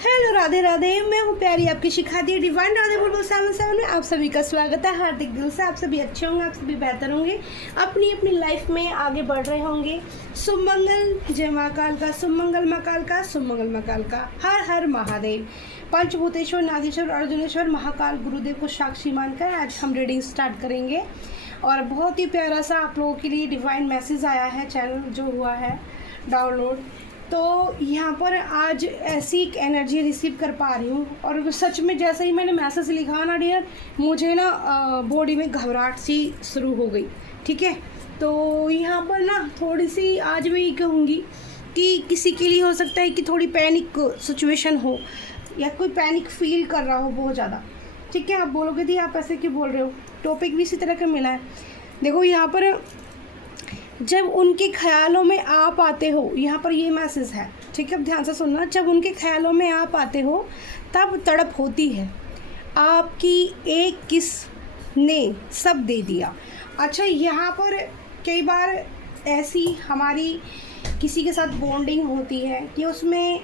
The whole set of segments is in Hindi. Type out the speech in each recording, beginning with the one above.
हेलो राधे राधे, मैं हूँ प्यारी आपकी शिखाती डिवाइन राधे बुलबुल 77 में आप सभी का स्वागत है। हार्दिक दिल से आप सभी अच्छे होंगे, आप सभी बेहतर होंगे, अपनी अपनी लाइफ में आगे बढ़ रहे होंगे। शुभ मंगल, जय महाकाल का, शुभ मंगल महाकाल का, शुभ मंगल महाकाल का, हर हर महादेव। पंचभूतेश्वर, नागेश्वर, अर्जुनेश्वर, महाकाल गुरुदेव को साक्षी मानकर आज हम रीडिंग स्टार्ट करेंगे। और बहुत ही प्यारा सा आप लोगों के लिए डिवाइन मैसेज आया है, चैनल जो हुआ है डाउनलोड। तो यहाँ पर आज ऐसी एक एनर्जी रिसीव कर पा रही हूँ और सच में जैसे ही मैंने मैसेज लिखा ना डियर, मुझे ना बॉडी में घबराहट सी शुरू हो गई। ठीक है, तो यहाँ पर ना थोड़ी सी आज मैं ये कहूँगी कि किसी के लिए हो सकता है कि थोड़ी पैनिक सिचुएशन हो या कोई पैनिक फील कर रहा हो बहुत ज़्यादा। ठीक है, आप बोलोगे दी आप ऐसे क्यों बोल रहे हो, टॉपिक भी इसी तरह का मिला है। देखो यहाँ पर जब उनके ख्यालों में आप आते हो, यहाँ पर ये मैसेज है, ठीक है, अब ध्यान से सुनना। जब उनके ख्यालों में आप आते हो तब तड़प होती है, आपकी एक किस ने सब दे दिया। अच्छा, यहाँ पर कई बार ऐसी हमारी किसी के साथ बॉन्डिंग होती है कि उसमें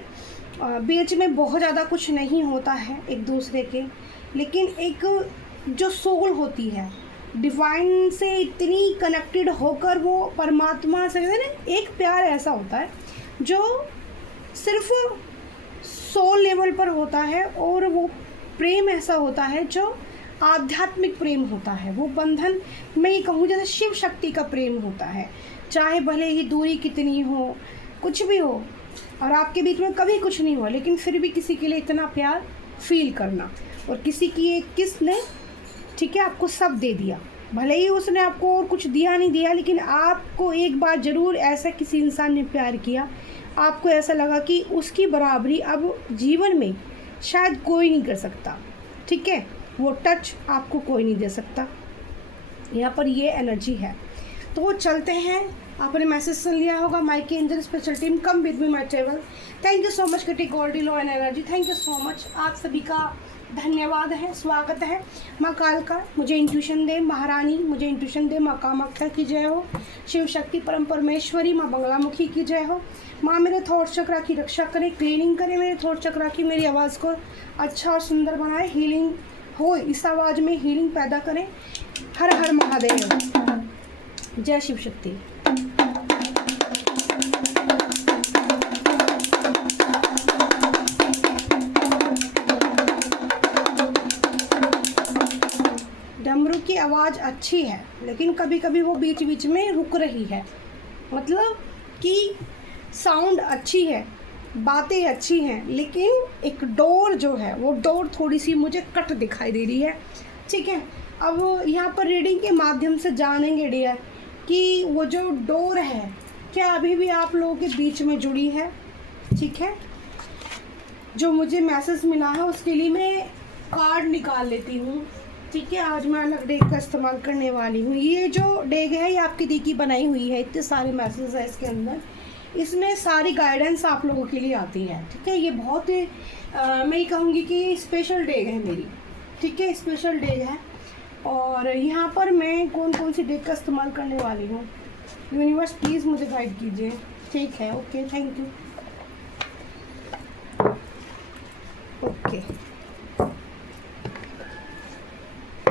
बीच में बहुत ज़्यादा कुछ नहीं होता है एक दूसरे के, लेकिन एक जो सोल होती है डिवाइन से इतनी कनेक्टेड होकर वो परमात्मा से ना, एक प्यार ऐसा होता है जो सिर्फ सोल लेवल पर होता है और वो प्रेम ऐसा होता है जो आध्यात्मिक प्रेम होता है। वो बंधन मैं ये कहूँ जैसे शिव शक्ति का प्रेम होता है, चाहे भले ही दूरी कितनी हो, कुछ भी हो और आपके बीच में कभी कुछ नहीं हुआ, लेकिन फिर भी किसी के लिए इतना प्यार फील करना। और किसी की एक किस ने, ठीक है, आपको सब दे दिया, भले ही उसने आपको और कुछ दिया नहीं दिया, लेकिन आपको एक बार ज़रूर ऐसा किसी इंसान ने प्यार किया, आपको ऐसा लगा कि उसकी बराबरी अब जीवन में शायद कोई नहीं कर सकता। ठीक है, वो टच आपको कोई नहीं दे सकता। यहाँ पर ये एनर्जी है। तो वो चलते हैं, आपने मैसेज सुन लिया होगा। Mike angel special team come with me my travel. Thank you so much category low and energy, thank you so much, आप सभी का धन्यवाद है, स्वागत है। माँ काल का मुझे इंट्यूशन दे, महारानी मुझे इंट्यूशन दे, माँ कामाख्या की जय हो, शिव शक्ति परम परमेश्वरी माँ बंगलामुखी की जय हो। माँ मेरे थॉट चक्रा की रक्षा करे, क्लीनिंग करे मेरे थॉट चक्रा की, मेरी आवाज़ को अच्छा और सुंदर बनाए, हीलिंग हो, इस आवाज़ में हीलिंग पैदा करें। हर हर महादेव, जय शिव शक्ति। डमरू की आवाज़ अच्छी है, लेकिन कभी कभी वो बीच बीच में रुक रही है, मतलब कि साउंड अच्छी है, बातें अच्छी हैं, लेकिन एक डोर जो है वो डोर थोड़ी सी मुझे कट दिखाई दे रही है। ठीक है, अब यहाँ पर रीडिंग के माध्यम से जानेंगे डियर कि वो जो डोर है क्या अभी भी आप लोगों के बीच में जुड़ी है। ठीक है, जो मुझे मैसेज मिला है उसके लिए मैं कार्ड निकाल लेती हूँ। ठीक है, आज मैं अलग डेक का इस्तेमाल करने वाली हूँ। ये जो डेक है ये आपकी दी की बनाई हुई है, इतने सारे मैसेज है इसके अंदर, इसमें सारी गाइडेंस आप लोगों के लिए आती है। ठीक है, ये बहुत ही मैं ये कहूँगी कि स्पेशल डेक है मेरी। ठीक है, स्पेशल डेक है। और यहाँ पर मैं कौन कौन सी डेक का इस्तेमाल करने वाली हूँ, यूनिवर्स प्लीज़ मुझे गाइड कीजिए। ठीक है, ओके, थैंक यू। ओके,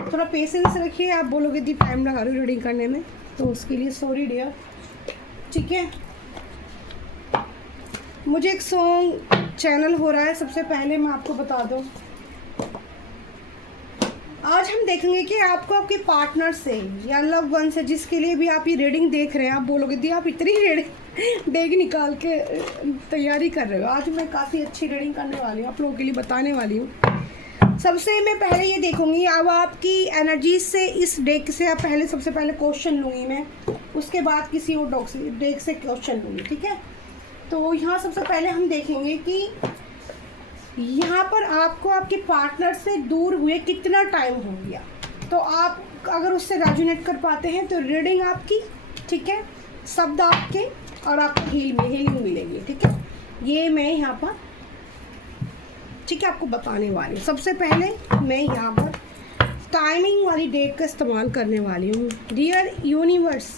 थोड़ा पेशेंस रखिए, आप बोलोगे दी टाइम लगा रही हूँ रीडिंग करने में, तो उसके लिए सॉरी डियर। ठीक है, मुझे एक सॉन्ग चैनल हो रहा है, सबसे पहले मैं आपको बता दूँ, आज हम देखेंगे कि आपको आपके पार्टनर से या लव वन से, जिसके लिए भी आप ये रीडिंग देख रहे हैं, आप बोलोगे दी आप इतनी रीडिंग डेग निकाल के तैयारी कर रहे हो। आज मैं काफ़ी अच्छी रीडिंग करने वाली हूँ, आप लोगों के लिए बताने वाली हूँ। सबसे मैं पहले ये देखूंगी, अब आपकी एनर्जी से इस डेक से आप पहले सबसे पहले क्वेश्चन लूँगी मैं, उसके बाद किसी और डेक से क्वेश्चन लूँगी। ठीक है, तो यहाँ सबसे पहले हम देखेंगे कि यहाँ पर आपको आपके पार्टनर से दूर हुए कितना टाइम हो गया। तो आप अगर उससे रेजोनेट कर पाते हैं तो रीडिंग आपकी, ठीक है, शब्द आपके और आपको हीलिंग मिलेगी। ठीक है, ये मैं यहाँ पर, ठीक है, आपको बताने वाली हूँ। सबसे पहले मैं यहाँ पर टाइमिंग वाली डेट का इस्तेमाल करने वाली हूँ। डियर यूनिवर्स,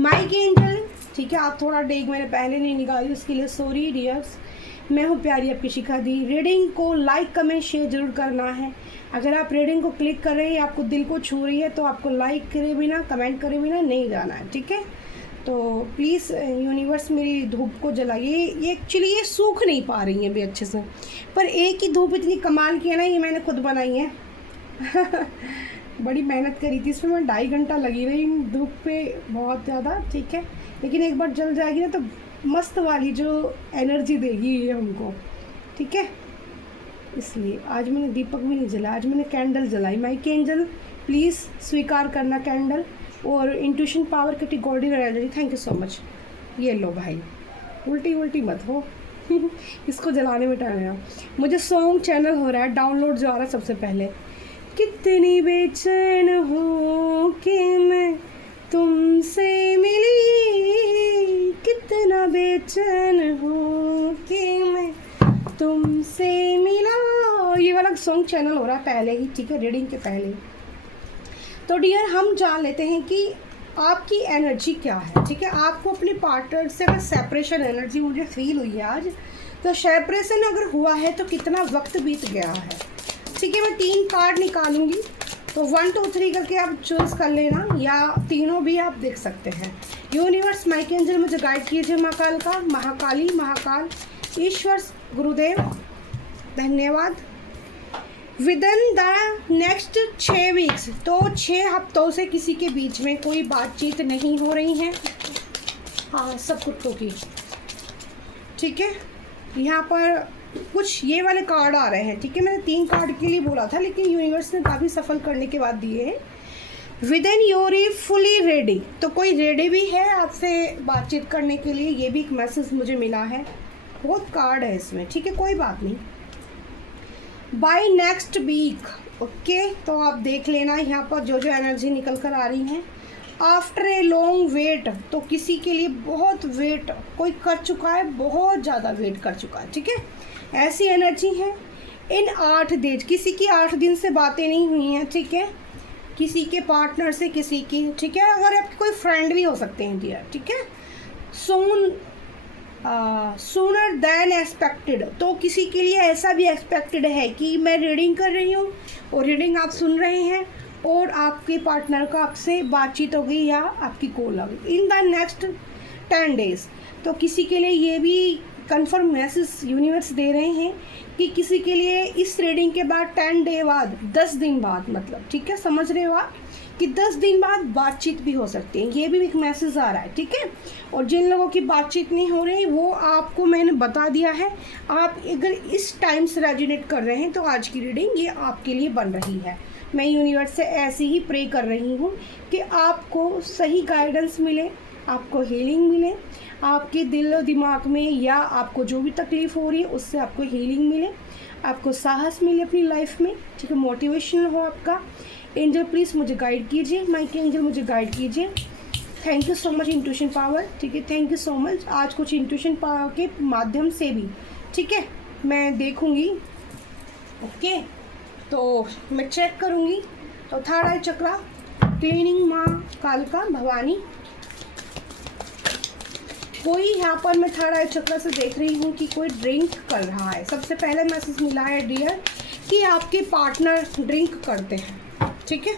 माइक एंजल, ठीक है, आप थोड़ा डेक मैंने पहले नहीं निकाली, उसके लिए सॉरी डियर्स। मैं हूँ प्यारी आपकी शिखा दी। रीडिंग को लाइक कमेंट शेयर ज़रूर करना है। अगर आप रीडिंग को क्लिक कर रहे हैं, आपको दिल को छू रही है, तो आपको लाइक करे बिना, कमेंट करे बिना नहीं जाना है, ठीक है। तो प्लीज़ यूनिवर्स मेरी धूप को जलाइए। ये एक्चुअली ये सूख नहीं पा रही है भी अच्छे से, पर एक ही धूप इतनी कमाल की है ना, ये मैंने खुद बनाई है। बड़ी मेहनत करी थी इसमें, मैं 2.5 घंटा लगी रही धूप पे बहुत ज़्यादा, ठीक है। लेकिन एक बार जल जाएगी ना तो मस्त वाली जो एनर्जी देगी ये हमको, ठीक है। इसलिए आज मैंने दीपक भी नहीं जलाया, आज मैंने कैंडल जलाई। माइक एंजल प्लीज़ स्वीकार करना कैंडल। और intuition power category energy, thank you so much. ये लो भाई, उल्टी उल्टी मत हो। इसको जलाने में टाइम लगा। मुझे सॉन्ग चैनल हो रहा है डाउनलोड जो आ रहा है सबसे पहले। कितनी बेचैन हूँ कि मैं तुमसे मिली, कितना बेचैन हूँ कि मैं तुमसे मिला। ये वाला सॉन्ग चैनल हो रहा है पहले ही, ठीक है, रीडिंग के पहले। तो डियर हम जान लेते हैं कि आपकी एनर्जी क्या है, ठीक है। आपको अपने पार्टनर से अगर सेपरेशन एनर्जी मुझे फील हुई है आज, तो सेपरेशन अगर हुआ है तो कितना वक्त बीत गया है, ठीक है। मैं 3 कार्ड निकालूंगी, तो 1 2 3 करके आप चूज़ कर लेना, या तीनों भी आप देख सकते हैं। यूनिवर्स माइक एंजल मुझे गाइड कीजिए। महाकाल का, महाकाली, महाकाल, ईश्वर, गुरुदेव, धन्यवाद। विदिन द नेक्स्ट 6 वीक्स, तो 6 हफ्तों से किसी के बीच में कोई बातचीत नहीं हो रही है। हाँ, सब कुत्तों की, ठीक है। यहाँ पर कुछ ये वाले कार्ड आ रहे हैं, ठीक है। मैंने 3 कार्ड के लिए बोला था, लेकिन यूनिवर्स ने काफ़ी सफल करने के बाद दिए हैं। विदिन योर फुली रेडी, तो कोई रेडी भी है आपसे बातचीत करने के लिए, ये भी एक मैसेज मुझे मिला है। बहुत कार्ड है इसमें, ठीक है, कोई बात नहीं। बाय नेक्स्ट वीक, ओके, तो आप देख लेना यहाँ पर जो जो एनर्जी निकल कर आ रही हैं। आफ्टर ए लॉन्ग वेट, तो किसी के लिए बहुत वेट कोई कर चुका है, बहुत ज़्यादा वेट कर चुका है, ठीक है, ऐसी एनर्जी है। इन 8 डेज, किसी की 8 दिन से बातें नहीं हुई हैं, ठीक है, किसी के पार्टनर से, किसी की, ठीक है। अगर आपके कोई फ्रेंड भी हो सकते हैं डियर, ठीक है। सूनर देन एक्सपेक्टेड, तो किसी के लिए ऐसा भी एक्सपेक्टेड है कि मैं रीडिंग कर रही हूँ और रीडिंग आप सुन रहे हैं और आपके पार्टनर का आपसे बातचीत हो गई या आपकी कॉल आ गई इन द नेक्स्ट 10 डेज। तो किसी के लिए ये भी कंफर्म मैसेज यूनिवर्स दे रहे हैं कि किसी के लिए इस रीडिंग के बाद 10 डे बाद, 10 दिन बाद, मतलब, ठीक है, समझ रहे हो आप कि 10 दिन बाद बातचीत भी हो सकती है। ये भी एक मैसेज आ रहा है, ठीक है। और जिन लोगों की बातचीत नहीं हो रही, वो आपको मैंने बता दिया है। आप अगर इस टाइम से रेजोनेट कर रहे हैं तो आज की रीडिंग ये आपके लिए बन रही है। मैं यूनिवर्स से ऐसे ही प्रे कर रही हूँ कि आपको सही गाइडेंस मिले, आपको हीलिंग मिले, आपके दिल और दिमाग में या आपको जो भी तकलीफ़ हो रही है उससे आपको हीलिंग मिले, आपको साहस मिले अपनी लाइफ में, ठीक है, मोटिवेशन हो आपका। एंजल प्लीज़ मुझे गाइड कीजिए, माइक एंजल मुझे गाइड कीजिए। Thank you so much intuition power, ठीक है, थैंक यू सो मच। आज कुछ इंट्यूशन पावर के माध्यम से भी, ठीक है, मैं देखूँगी, ओके। तो मैं चेक करूँगी। तो थर्ड आई चक्रा, क्लीनिंग माँ कालका भवानी। कोई यहाँ पर मैं थर्ड आई चक्र से देख रही हूँ कि कोई ड्रिंक कर रहा है। सबसे पहले मैसेज मिला है डियर कि आपके पार्टनर ड्रिंक करते हैं, ठीक है।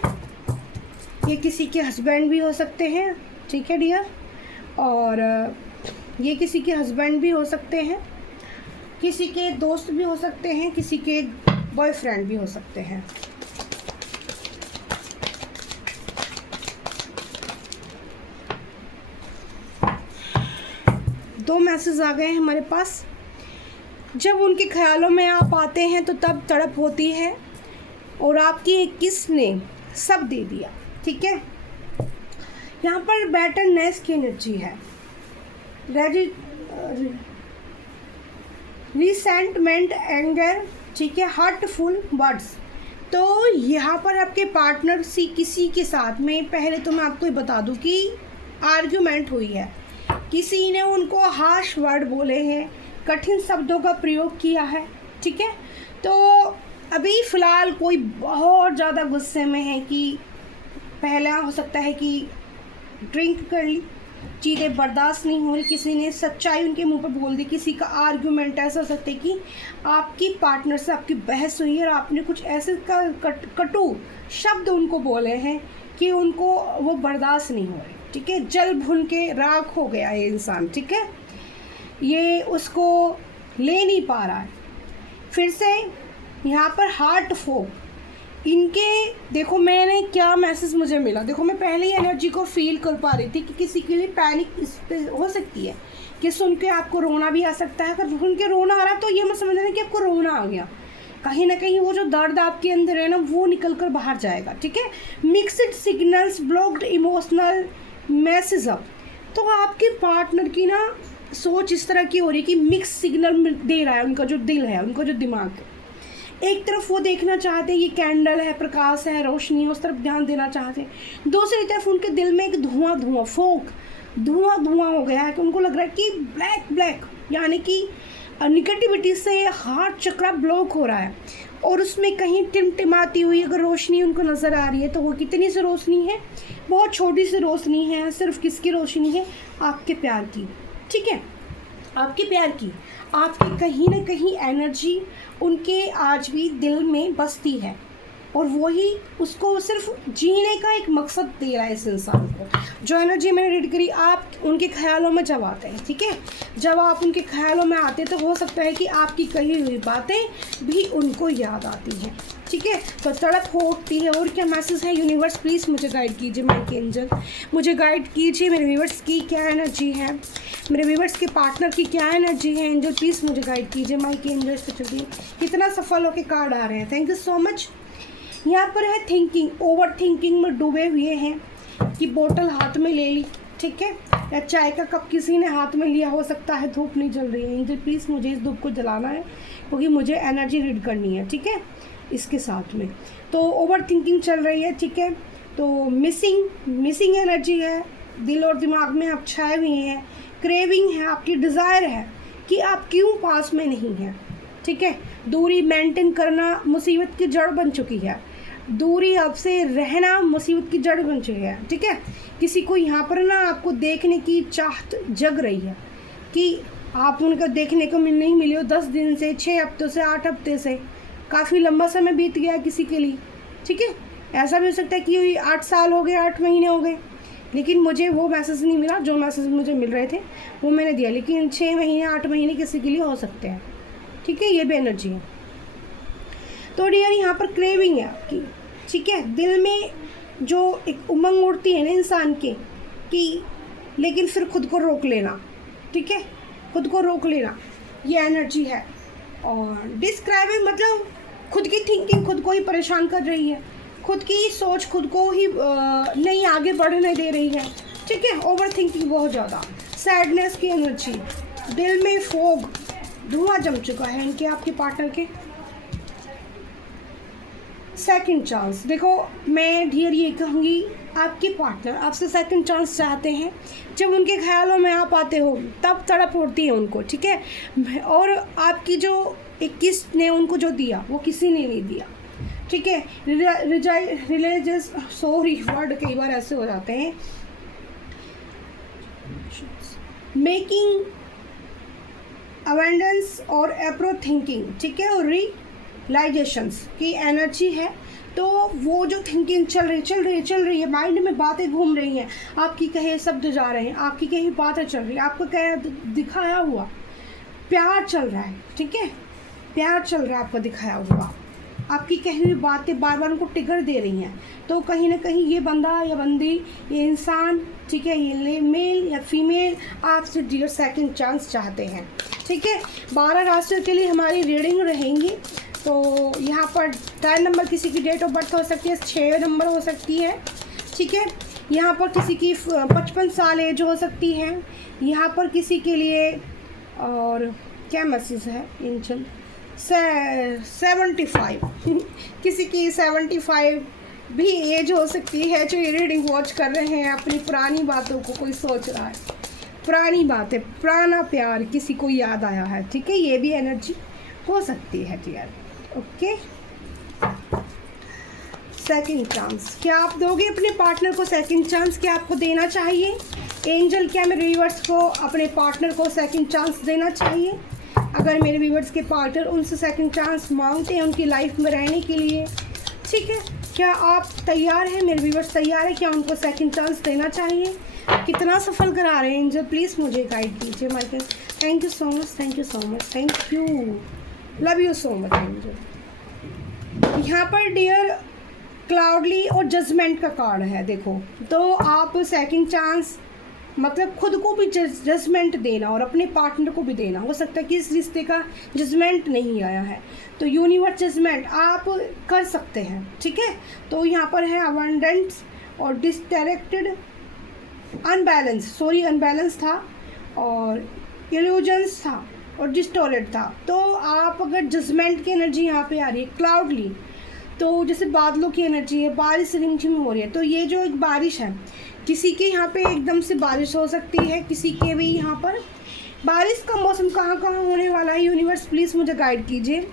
ये किसी के हस्बैंड भी हो सकते हैं, ठीक है डियर, और ये किसी के हस्बैंड भी हो सकते हैं, किसी के दोस्त भी हो सकते हैं, किसी के बॉयफ्रेंड भी हो सकते हैं। दो मैसेज आ गए हैं हमारे पास। जब उनके ख्यालों में आप आते हैं तो तब तड़प होती है और आपकी एक किस ने सब दे दिया, ठीक है। यहाँ पर बैटरनेस की एनर्जी है, रिसेंटमेंट, एंगर, ठीक है, हर्टफुल वर्ड्स। तो यहाँ पर आपके पार्टनर सी किसी के साथ में, पहले तो मैं आपको बता दूँ कि आर्ग्यूमेंट हुई है, किसी ने उनको हार्श वर्ड बोले हैं, कठिन शब्दों का प्रयोग किया है, ठीक है। तो अभी फ़िलहाल कोई बहुत ज़्यादा गुस्से में है कि पहला हो सकता है कि ड्रिंक कर ली, चीज़ें बर्दाश्त नहीं हो रही, किसी ने सच्चाई उनके मुंह पर बोल दी, किसी का आर्गुमेंट ऐसा हो सकता है कि आपकी पार्टनर से आपकी बहस हुई है और आपने कुछ ऐसे कटु शब्द उनको बोले हैं कि उनको वो बर्दाश्त नहीं हो रहे, ठीक है। जल भुन के राख हो गया ये इंसान, ठीक है, ये उसको ले नहीं पा रहा है। फिर से यहाँ पर हार्ट फोक इनके, देखो मैंने क्या मैसेज मुझे मिला, देखो मैं पहले ही एनर्जी को फील कर पा रही थी कि किसी के लिए पैनिक इस पे हो सकती है कि सुन के आपको रोना भी आ सकता है। अगर सुन के रोना आ रहा है तो ये मत समझना कि आपको रोना आ गया, कहीं ना कहीं वो जो दर्द आपके अंदर है ना वो निकल कर बाहर जाएगा, ठीक है। Mixed signals, blocked emotional message up, तो आपके पार्टनर की ना सोच इस तरह की हो रही है कि मिक्स सिग्नल दे रहा है उनका जो दिल है, उनका जो दिमाग है। एक तरफ वो देखना चाहते हैं ये कैंडल है, प्रकाश है, रोशनी है, उस तरफ ध्यान देना चाहते हैं। दूसरी तरफ उनके दिल में एक धुआं फोक धुआं हो गया है कि उनको लग रहा है कि ब्लैक यानी कि निगेटिविटी से हार्ट चक्र ब्लॉक हो रहा है और उसमें कहीं टिमटिमाती हुई अगर रोशनी उनको नज़र आ रही है तो वो कितनी सी रोशनी है, बहुत छोटी सी रोशनी है। सिर्फ किसकी रोशनी है? आपके प्यार की, ठीक है, आपके प्यार की। आपकी कहीं ना कहीं एनर्जी उनके आज भी दिल में बसती है और वही उसको सिर्फ जीने का एक मकसद दे रहा है इस इंसान को। जो एनर्जी मैंने रीड करी, आप उनके ख्यालों में जब आते हैं, ठीक है, जब आप उनके ख्यालों में आते हैं तो हो सकता है कि आपकी कही हुई बातें भी उनको याद आती हैं, ठीक है, तो तड़प हो उठती है। और क्या मैसेज है? यूनिवर्स प्लीज़ मुझे गाइड कीजिए, माइक एंजल मुझे गाइड कीजिए, मेरे व्यूवर्स की क्या एनर्जी है, मेरे व्यूवर्स के पार्टनर की क्या एनर्जी है। एंजल प्लीज़ मुझे गाइड कीजिए, माइक एंजल। इस पर चलिए कितना सफल होकर कार्ड आ रहे हैं, थैंक यू सो मच। यहाँ पर है थिंकिंग, ओवर थिंकिंग में डूबे हुए हैं कि बोतल हाथ में ले ली, ठीक है, या चाय का कप किसी ने हाथ में लिया, हो सकता है धूप नहीं जल रही है। एंजल प्लीज़ मुझे इस धूप को जलाना है क्योंकि मुझे एनर्जी रीड करनी है, ठीक है, इसके साथ में। तो ओवर थिंकिंग चल रही है, ठीक है, तो मिसिंग एनर्जी है, दिल और दिमाग में आप छाए हुए हैं। क्रेविंग है, आपकी डिज़ायर है कि आप क्यों पास में नहीं हैं, ठीक है। दूरी मेंटेन करना मुसीबत की जड़ बन चुकी है, दूरी आपसे रहना मुसीबत की जड़ बन चुकी है, ठीक है। किसी को यहाँ पर ना आपको देखने की चाहत जग रही है कि आप उनको देखने को नहीं मिले हो 10 दिन से, 6 हफ्तों से, 8 हफ्ते से, काफ़ी लंबा समय बीत गया किसी के लिए, ठीक है। ऐसा भी हो सकता है कि 8 साल हो गए, 8 महीने हो गए, लेकिन मुझे वो मैसेज नहीं मिला, जो मैसेज मुझे मिल रहे थे वो मैंने दिया, लेकिन 6 महीने 8 महीने किसी के लिए हो सकते हैं, ठीक है, ये भी एनर्जी है। तो डियर यहाँ पर क्रेविंग है आपकी, ठीक है, दिल में जो एक उमंग उड़ती है ना इंसान के कि, लेकिन फिर खुद को रोक लेना, ठीक है, खुद को रोक लेना, ये एनर्जी है। और डिस्क्राइबिंग मतलब खुद की थिंकिंग खुद को ही परेशान कर रही है, खुद की सोच खुद को ही नहीं आगे बढ़ने दे रही है, ठीक है। ओवर थिंकिंग बहुत ज़्यादा, सैडनेस की एनर्जी, दिल में फोग, धुआं जम चुका है इनके, आपके पार्टनर के। सेकंड चांस, देखो मैं डियर ये कहूँगी, आपके पार्टनर आपसे सेकंड चांस चाहते हैं। जब उनके ख्यालों में आप आते हो तब तड़प उठती है उनको, ठीक है, और आपकी जो 21 ने उनको जो दिया वो किसी ने नहीं दिया, ठीक है। रिलीजियस, सॉरी वर्ड कई बार ऐसे हो जाते हैं, मेकिंग अवेंडेंस और अप्रो थिंकिंग, ठीक है, और रियलाइजेशंस की एनर्जी है। तो वो जो थिंकिंग चल रही है, माइंड में बातें घूम रही हैं, आपकी कहे शब्द जा रहे हैं, आपकी कहीं बातें चल रही है, आपको कहे दिखाया हुआ प्यार चल रहा है, ठीक है, प्यार चल रहा है आपको दिखाया हुआ, आपकी कही हुई बातें बार बार उनको ट्रिगर दे रही हैं। तो कहीं ना कहीं ये बंदा या बंदी, ये इंसान, ठीक है, ये मेल या फीमेल आपसे डियर सेकंड चांस चाहते हैं, ठीक है। 12 राशियों के लिए हमारी रीडिंग रहेंगी। तो यहाँ पर 10 नंबर किसी की डेट ऑफ बर्थ हो सकती है, 6 नंबर हो सकती है, ठीक है। यहाँ पर किसी की 55 साल एज हो सकती है, यहाँ पर किसी के लिए, और क्या मैसेज है इंजन, 75 किसी की 75 भी एज हो सकती है जो ये रीडिंग वॉच कर रहे हैं। अपनी पुरानी बातों को कोई सोच रहा है, पुरानी बातें, पुराना प्यार किसी को याद आया है, ठीक है, ये भी एनर्जी हो सकती है डियर, ओके। सेकंड चांस, क्या आप दोगे अपने पार्टनर को सेकंड चांस? क्या आपको देना चाहिए? एंजल, क्या मेरे व्यूअर्स को अपने पार्टनर को सेकंड चांस देना चाहिए? अगर मेरे व्यूअर्स के पार्टनर उनसे सेकंड चांस मांगते हैं उनकी लाइफ में रहने के लिए, ठीक है, क्या आप तैयार हैं? मेरे व्यूअर्स तैयार है? क्या उनको सेकंड चांस देना चाहिए? कितना सफल करा रहे हैं एंजल, प्लीज़ मुझे गाइड कीजिए my friend. Thank you so much, thank you so much, thank you, love you so much angel. यहाँ पर डियर क्लाउडली और जजमेंट का कार्ड है, देखो। तो आप सेकंड चांस मतलब खुद को भी जजमेंट देना और अपने पार्टनर को भी देना। हो सकता है कि इस रिश्ते का जजमेंट नहीं आया है, तो यूनिवर्स जजमेंट आप कर सकते हैं, ठीक है। तो यहाँ पर है अबंडेंस और डिसडायरेक्टेड, अनबैलेंस था और इल्यूजन्स था और डिस्टोर्टेड था। तो आप अगर जजमेंट की एनर्जी यहाँ पे आ रही है क्लाउडली, तो जैसे बादलों की एनर्जी है, बारिश रिमझिम हो रही है, तो ये जो एक बारिश है, किसी के यहाँ पे एकदम से बारिश हो सकती है, किसी के भी यहाँ पर बारिश का मौसम कहाँ कहाँ होने वाला है, यूनिवर्स प्लीज़ मुझे गाइड कीजिए।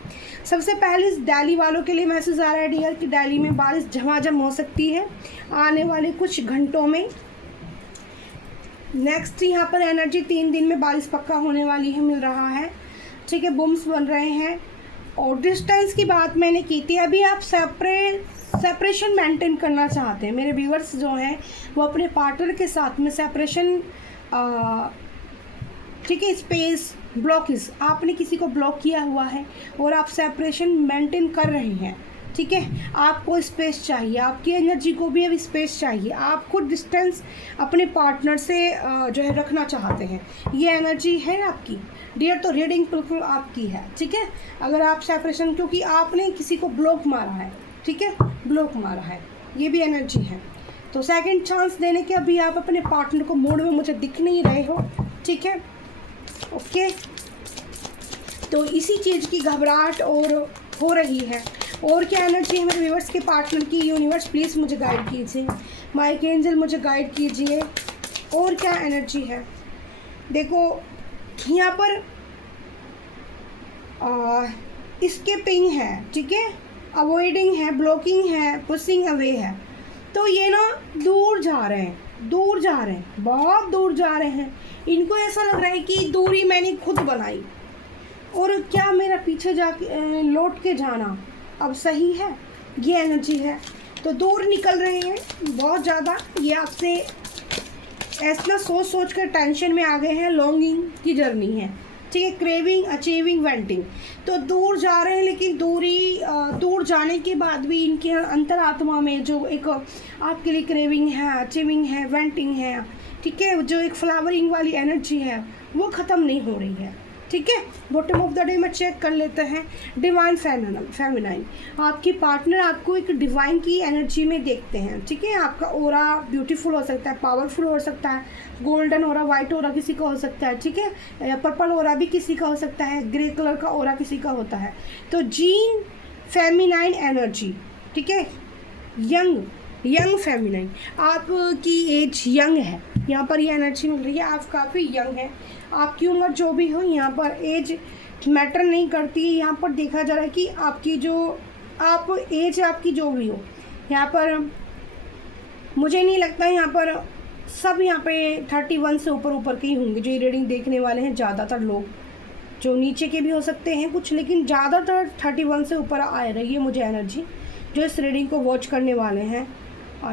सबसे पहले दिल्ली वालों के लिए मैसेज आ रहा है डियर कि दिल्ली में बारिश झमाझम हो सकती है आने वाले कुछ घंटों में। नेक्स्ट यहाँ पर एनर्जी 3 दिन में बारिश पक्का होने वाली है, मिल रहा है, ठीक है। बूम्स बन रहे हैं और डिस्टेंस की बात मैंने की थी। अभी आप सेपरेशन मेंटेन करना चाहते हैं, मेरे व्यूअर्स जो हैं वो अपने पार्टनर के साथ में सेपरेशन, ठीक है, स्पेस ब्लॉकेज, आपने किसी को ब्लॉक किया हुआ है और आप सेपरेशन मेंटेन कर रहे हैं, ठीक है। आपको स्पेस चाहिए, आपकी एनर्जी को भी अब स्पेस चाहिए, आप खुद डिस्टेंस अपने पार्टनर से जो है रखना चाहते हैं, ये एनर्जी है आपकी डियर। तो रीडिंग बिल्कुल आपकी है, ठीक है। अगर आप सेपरेशन, क्योंकि आपने किसी को ब्लॉक मारा है, ठीक है, ब्लॉक मारा है, ये भी एनर्जी है। तो सेकंड चांस देने के अभी आप अपने पार्टनर को मोड में मुझे दिख नहीं रहे हो, ठीक है, ओके। तो इसी चीज़ की घबराहट और हो रही है। और क्या एनर्जी है मेरे व्यूअर्स के पार्टनर की? यूनिवर्स प्लीज़ मुझे गाइड कीजिए, माइक एंजल मुझे गाइड कीजिए। और क्या एनर्जी है? देखो यहाँ पर स्किपिंग है, ठीक है, अवॉइडिंग है, ब्लॉकिंग है, पुशिंग अवे है। तो ये ना दूर जा रहे हैं, बहुत दूर जा रहे हैं। इनको ऐसा लग रहा है कि दूरी मैंने खुद बनाई और क्या मेरा पीछे जाके लौट के जाना अब सही है, ये एनर्जी है। तो दूर निकल रहे हैं बहुत ज़्यादा, ये आपसे ऐसा सोच कर टेंशन में आ गए हैं, लॉन्गिंग की जर्नी है, ठीक है, क्रेविंग, अचीविंग, वेंटिंग। तो दूर जा रहे हैं, लेकिन दूर जाने के बाद भी इनके अंतरात्मा में जो एक आपके लिए क्रेविंग है, अचीविंग है, वेंटिंग है, ठीक है, जो एक फ्लावरिंग वाली एनर्जी है वो ख़त्म नहीं हो रही है, ठीक है। बॉटम ऑफ द डे में चेक कर लेते हैं डिवाइन फेमिनाइन। आपकी पार्टनर आपको एक डिवाइन की एनर्जी में देखते हैं, ठीक है। आपका ओरा ब्यूटीफुल हो सकता है, पावरफुल हो सकता है, गोल्डन ओरा, वाइट ओरा किसी का हो सकता है, ठीक है, पर्पल ओरा भी किसी का हो सकता है, ग्रे कलर का ओरा किसी का होता है। तो जीन फेमिनाइन एनर्जी, ठीक है, यंग फेमिनाइन, आपकी एज यंग है, यहाँ पर ये एनर्जी मिल रही है। आप काफ़ी यंग हैं, आपकी उम्र जो भी हो, यहाँ पर एज मैटर नहीं करती है। यहाँ पर देखा जा रहा है कि आपकी जो एज आपकी जो भी हो, यहाँ पर मुझे नहीं लगता, यहाँ पर सब यहाँ पे 31 से ऊपर के ही होंगे जो ये रीडिंग देखने वाले हैं। ज़्यादातर लोग जो नीचे के भी हो सकते हैं कुछ, लेकिन ज़्यादातर 31 से ऊपर आ रही है मुझे एनर्जी जो इस रीडिंग को वॉच करने वाले हैं,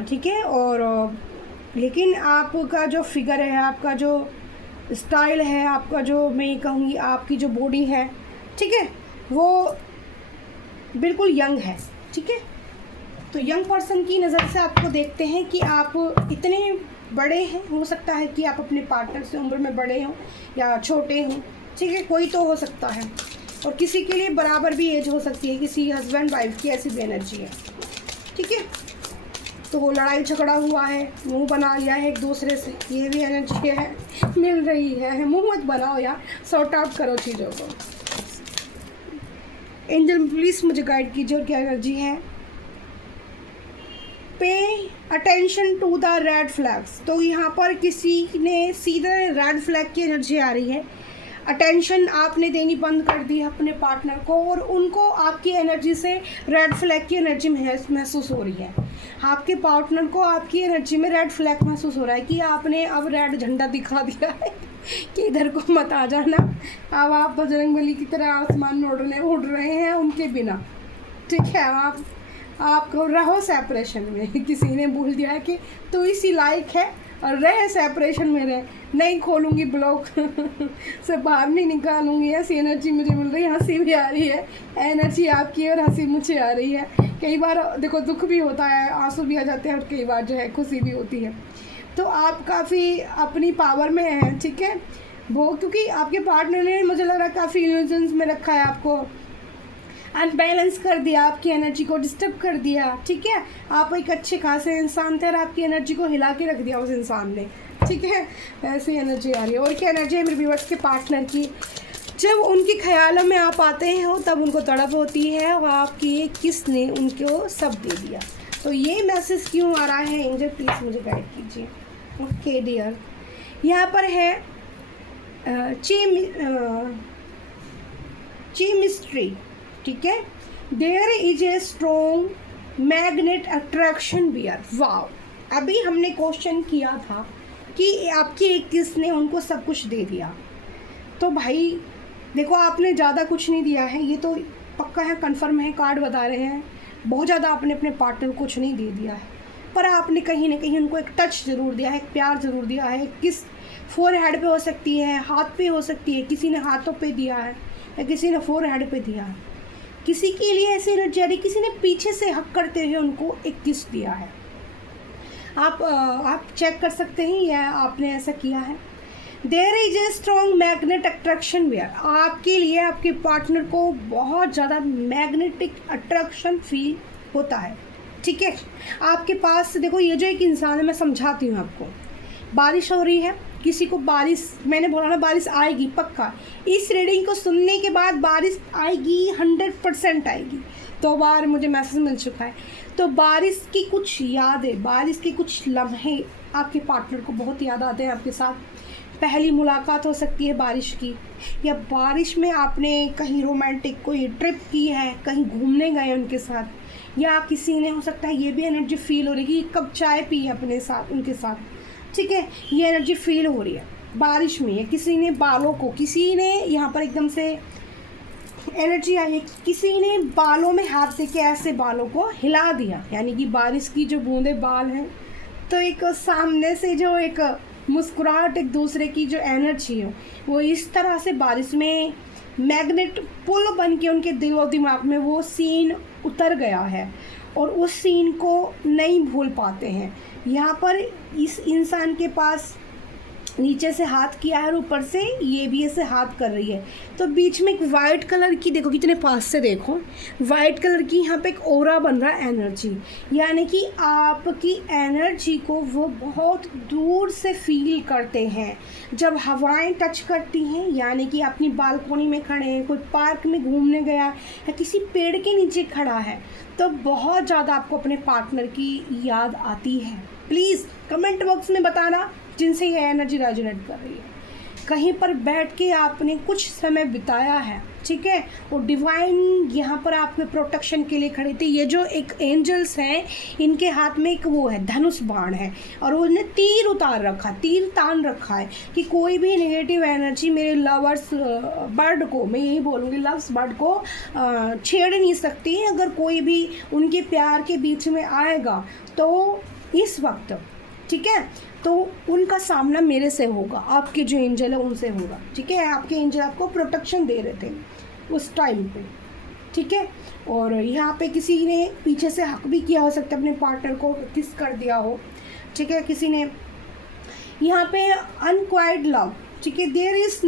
ठीक है। और लेकिन आपका जो फिगर है, आपका जो स्टाइल है, आपका जो मैं कहूँगी आपकी जो बॉडी है, ठीक है, वो बिल्कुल यंग है, ठीक है। तो यंग पर्सन की नज़र से आपको देखते हैं कि आप इतने बड़े हैं, हो सकता है कि आप अपने पार्टनर से उम्र में बड़े हों या छोटे हों, ठीक है, कोई तो हो सकता है। और किसी के लिए बराबर भी एज हो सकती है, किसी हस्बैंड वाइफ की ऐसी भी एनर्जी है, ठीक है। तो वो लड़ाई झगड़ा हुआ है, मुंह बना लिया है एक दूसरे से, ये भी एनर्जी है, मिल रही है। मुंह मत बनाओ यार, सॉर्ट आउट करो चीज़ों को। एंजल प्लीज़ मुझे गाइड कीजिए, क्या एनर्जी है? Pay attention to the red flags. तो यहाँ पर किसी ने सीधे रेड फ्लैग की एनर्जी आ रही है। अटेंशन आपने देनी बंद कर दी है अपने पार्टनर को, और उनको आपकी एनर्जी से रेड फ्लैग की एनर्जी महसूस हो रही है। आपके पार्टनर को आपकी एनर्जी में रेड फ्लैग महसूस हो रहा है कि आपने अब रेड झंडा दिखा दिया है कि इधर को मत आ जाना, अब आप बजरंगबली की तरह आसमान में उड़ रहे हैं उनके बिना। ठीक है, आपको रहो सेपरेशन में। किसी ने बोल दिया है कि तू इसी लायक है और रहे सेपरेशन में रहे, नहीं खोलूँगी ब्लॉक से बाहर नहीं निकालूँगी, ऐसी एनर्जी मुझे मिल रही है। हंसी भी आ रही है, एनर्जी आपकी है और हंसी मुझे आ रही है। कई बार देखो दुख भी होता है, आंसू भी आ जाते हैं, और कई बार जो है खुशी भी होती है। तो आप काफ़ी अपनी पावर में हैं, ठीक है वो, क्योंकि आपके पार्टनर ने मुझे लग रहा है काफ़ी इल्यूजन्स में रखा है, आपको अनबैलेंस कर दिया, आपकी एनर्जी को डिस्टर्ब कर दिया। ठीक है, आप एक अच्छे खासे इंसान थे और आपकी एनर्जी को हिला के रख दिया उस इंसान ने। ठीक है, ऐसी एनर्जी आ रही है। और क्या एनर्जी है मेरे व्यूअर्स के पार्टनर की, जब उनके ख्यालों में आप आते हैं हो तब उनको तड़प होती है और आपकी किसने उनको सब दे दिया। तो ये मैसेज क्यों आ रहा है एंजल, प्लीज़ मुझे गाइड कीजिए। ओके डियर, यहाँ पर है मिस्ट्री। ठीक है, there is a strong magnet attraction bear. Wow, अभी हमने क्वेश्चन किया था कि आपकी एक किसने उनको सब कुछ दे दिया। तो भाई देखो, आपने ज़्यादा कुछ नहीं दिया है, ये तो पक्का है, कंफर्म है, कार्ड बता रहे हैं बहुत ज़्यादा आपने अपने पार्टनर को कुछ नहीं दे दिया है, पर आपने कहीं ना कहीं उनको एक टच ज़रूर दिया है, एक प्यार ज़रूर दिया है। किस फोरहेड पे हो सकती है, हाथ पे हो सकती है, किसी ने हाथों पे दिया है या किसी ने फोरहेड पे दिया है। किसी के लिए ऐसी एनर्जी आ रही, किसी ने पीछे से हक करते हुए उनको एक किस दिया है। आप चेक कर सकते हैं या आपने ऐसा किया है। There is a strong magnet attraction where, आपके लिए आपके पार्टनर को बहुत ज़्यादा मैग्नेटिक अट्रैक्शन फील होता है। ठीक है, आपके पास देखो, ये जो एक इंसान है, मैं समझाती हूँ आपको। बारिश हो रही है, किसी को बारिश, मैंने बोला ना बारिश आएगी पक्का, इस रीडिंग को सुनने के बाद बारिश आएगी, 100% आएगी। 2 बार मुझे मैसेज मिल चुका है। तो बारिश की कुछ यादें, बारिश के कुछ लम्हे आपके पार्टनर को बहुत याद आते हैं आपके साथ। पहली मुलाकात हो सकती है बारिश की, या बारिश में आपने कहीं रोमांटिक कोई ट्रिप की है, कहीं घूमने गए उनके साथ, या किसी ने हो सकता है ये भी एनर्जी फील हो रही है कि कब चाय पी अपने साथ उनके साथ। ठीक है, ये एनर्जी फील हो रही है बारिश में। किसी ने बालों को, किसी ने यहाँ पर एकदम से एनर्जी आई है, किसी ने बालों में हाथ दे के ऐसे बालों को हिला दिया, यानी कि बारिश की जो बूंदें बाल हैं, तो एक सामने से जो एक मुस्कुराहट, एक दूसरे की जो एनर्जी है वो इस तरह से बारिश में मैग्नेट पुल बन के उनके दिल और दिमाग में वो सीन उतर गया है और उस सीन को नहीं भूल पाते हैं। यहाँ पर इस इंसान के पास नीचे से हाथ किया है और ऊपर से ये भी ऐसे हाथ कर रही है, तो बीच में एक वाइट कलर की, देखो कितने पास से देखो, वाइट कलर की यहाँ पे एक ओरा बन रहा है एनर्जी, यानी कि आपकी एनर्जी को वो बहुत दूर से फील करते हैं। जब हवाएं टच करती हैं, यानी कि अपनी बालकोनी में खड़े हैं, कोई पार्क में घूमने गया या किसी पेड़ के नीचे खड़ा है, तो बहुत ज़्यादा आपको अपने पार्टनर की याद आती है। प्लीज़ कमेंट बॉक्स में बताना जिनसे ये एनर्जी रेजोनेट कर रही है। कहीं पर बैठ के आपने कुछ समय बिताया है, ठीक है, और डिवाइन यहाँ पर आपके प्रोटेक्शन के लिए खड़े थे। ये जो एक एंजल्स हैं, इनके हाथ में एक वो है, धनुष बाण है, और उन्हें तीर उतार रखा, तीर तान रखा है कि कोई भी नेगेटिव एनर्जी मेरे लवर्स बर्ड को, मैं यही बोलूँगी लव्स बर्ड को छेड़ नहीं सकती। अगर कोई भी उनके प्यार के बीच में आएगा तो इस वक्त, ठीक है, तो उनका सामना मेरे से होगा, आपके जो एंजल है उनसे होगा। ठीक है, आपके एंजल आपको प्रोटेक्शन दे रहे थे उस टाइम पे। ठीक है, और यहाँ पे किसी ने पीछे से हक भी किया हो सकता है, अपने पार्टनर को किस कर दिया हो। ठीक है, किसी ने यहाँ पे अनक्वाइट लव, ठीक है, देयर इज़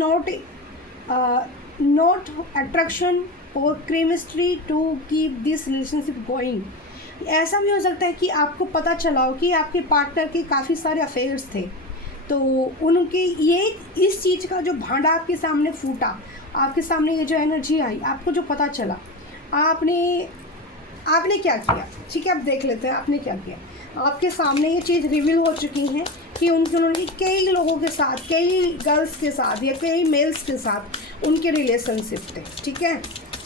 नॉट अट्रैक्शन और chemistry to keep this relationship going. ऐसा भी हो सकता है कि आपको पता चला हो कि आपके पार्टनर के काफ़ी सारे अफेयर्स थे, तो उनके ये इस चीज़ का जो भांडा आपके सामने फूटा, आपके सामने ये जो एनर्जी आई, आपको जो पता चला, आपने क्या किया। ठीक है, अब देख लेते हैं आपने क्या किया। आपके सामने ये चीज़ रिवील हो चुकी है कि उन्होंने कई लोगों के साथ, कई गर्ल्स के साथ या कई मेल्स के साथ उनके रिलेशनशिप थे, ठीक है।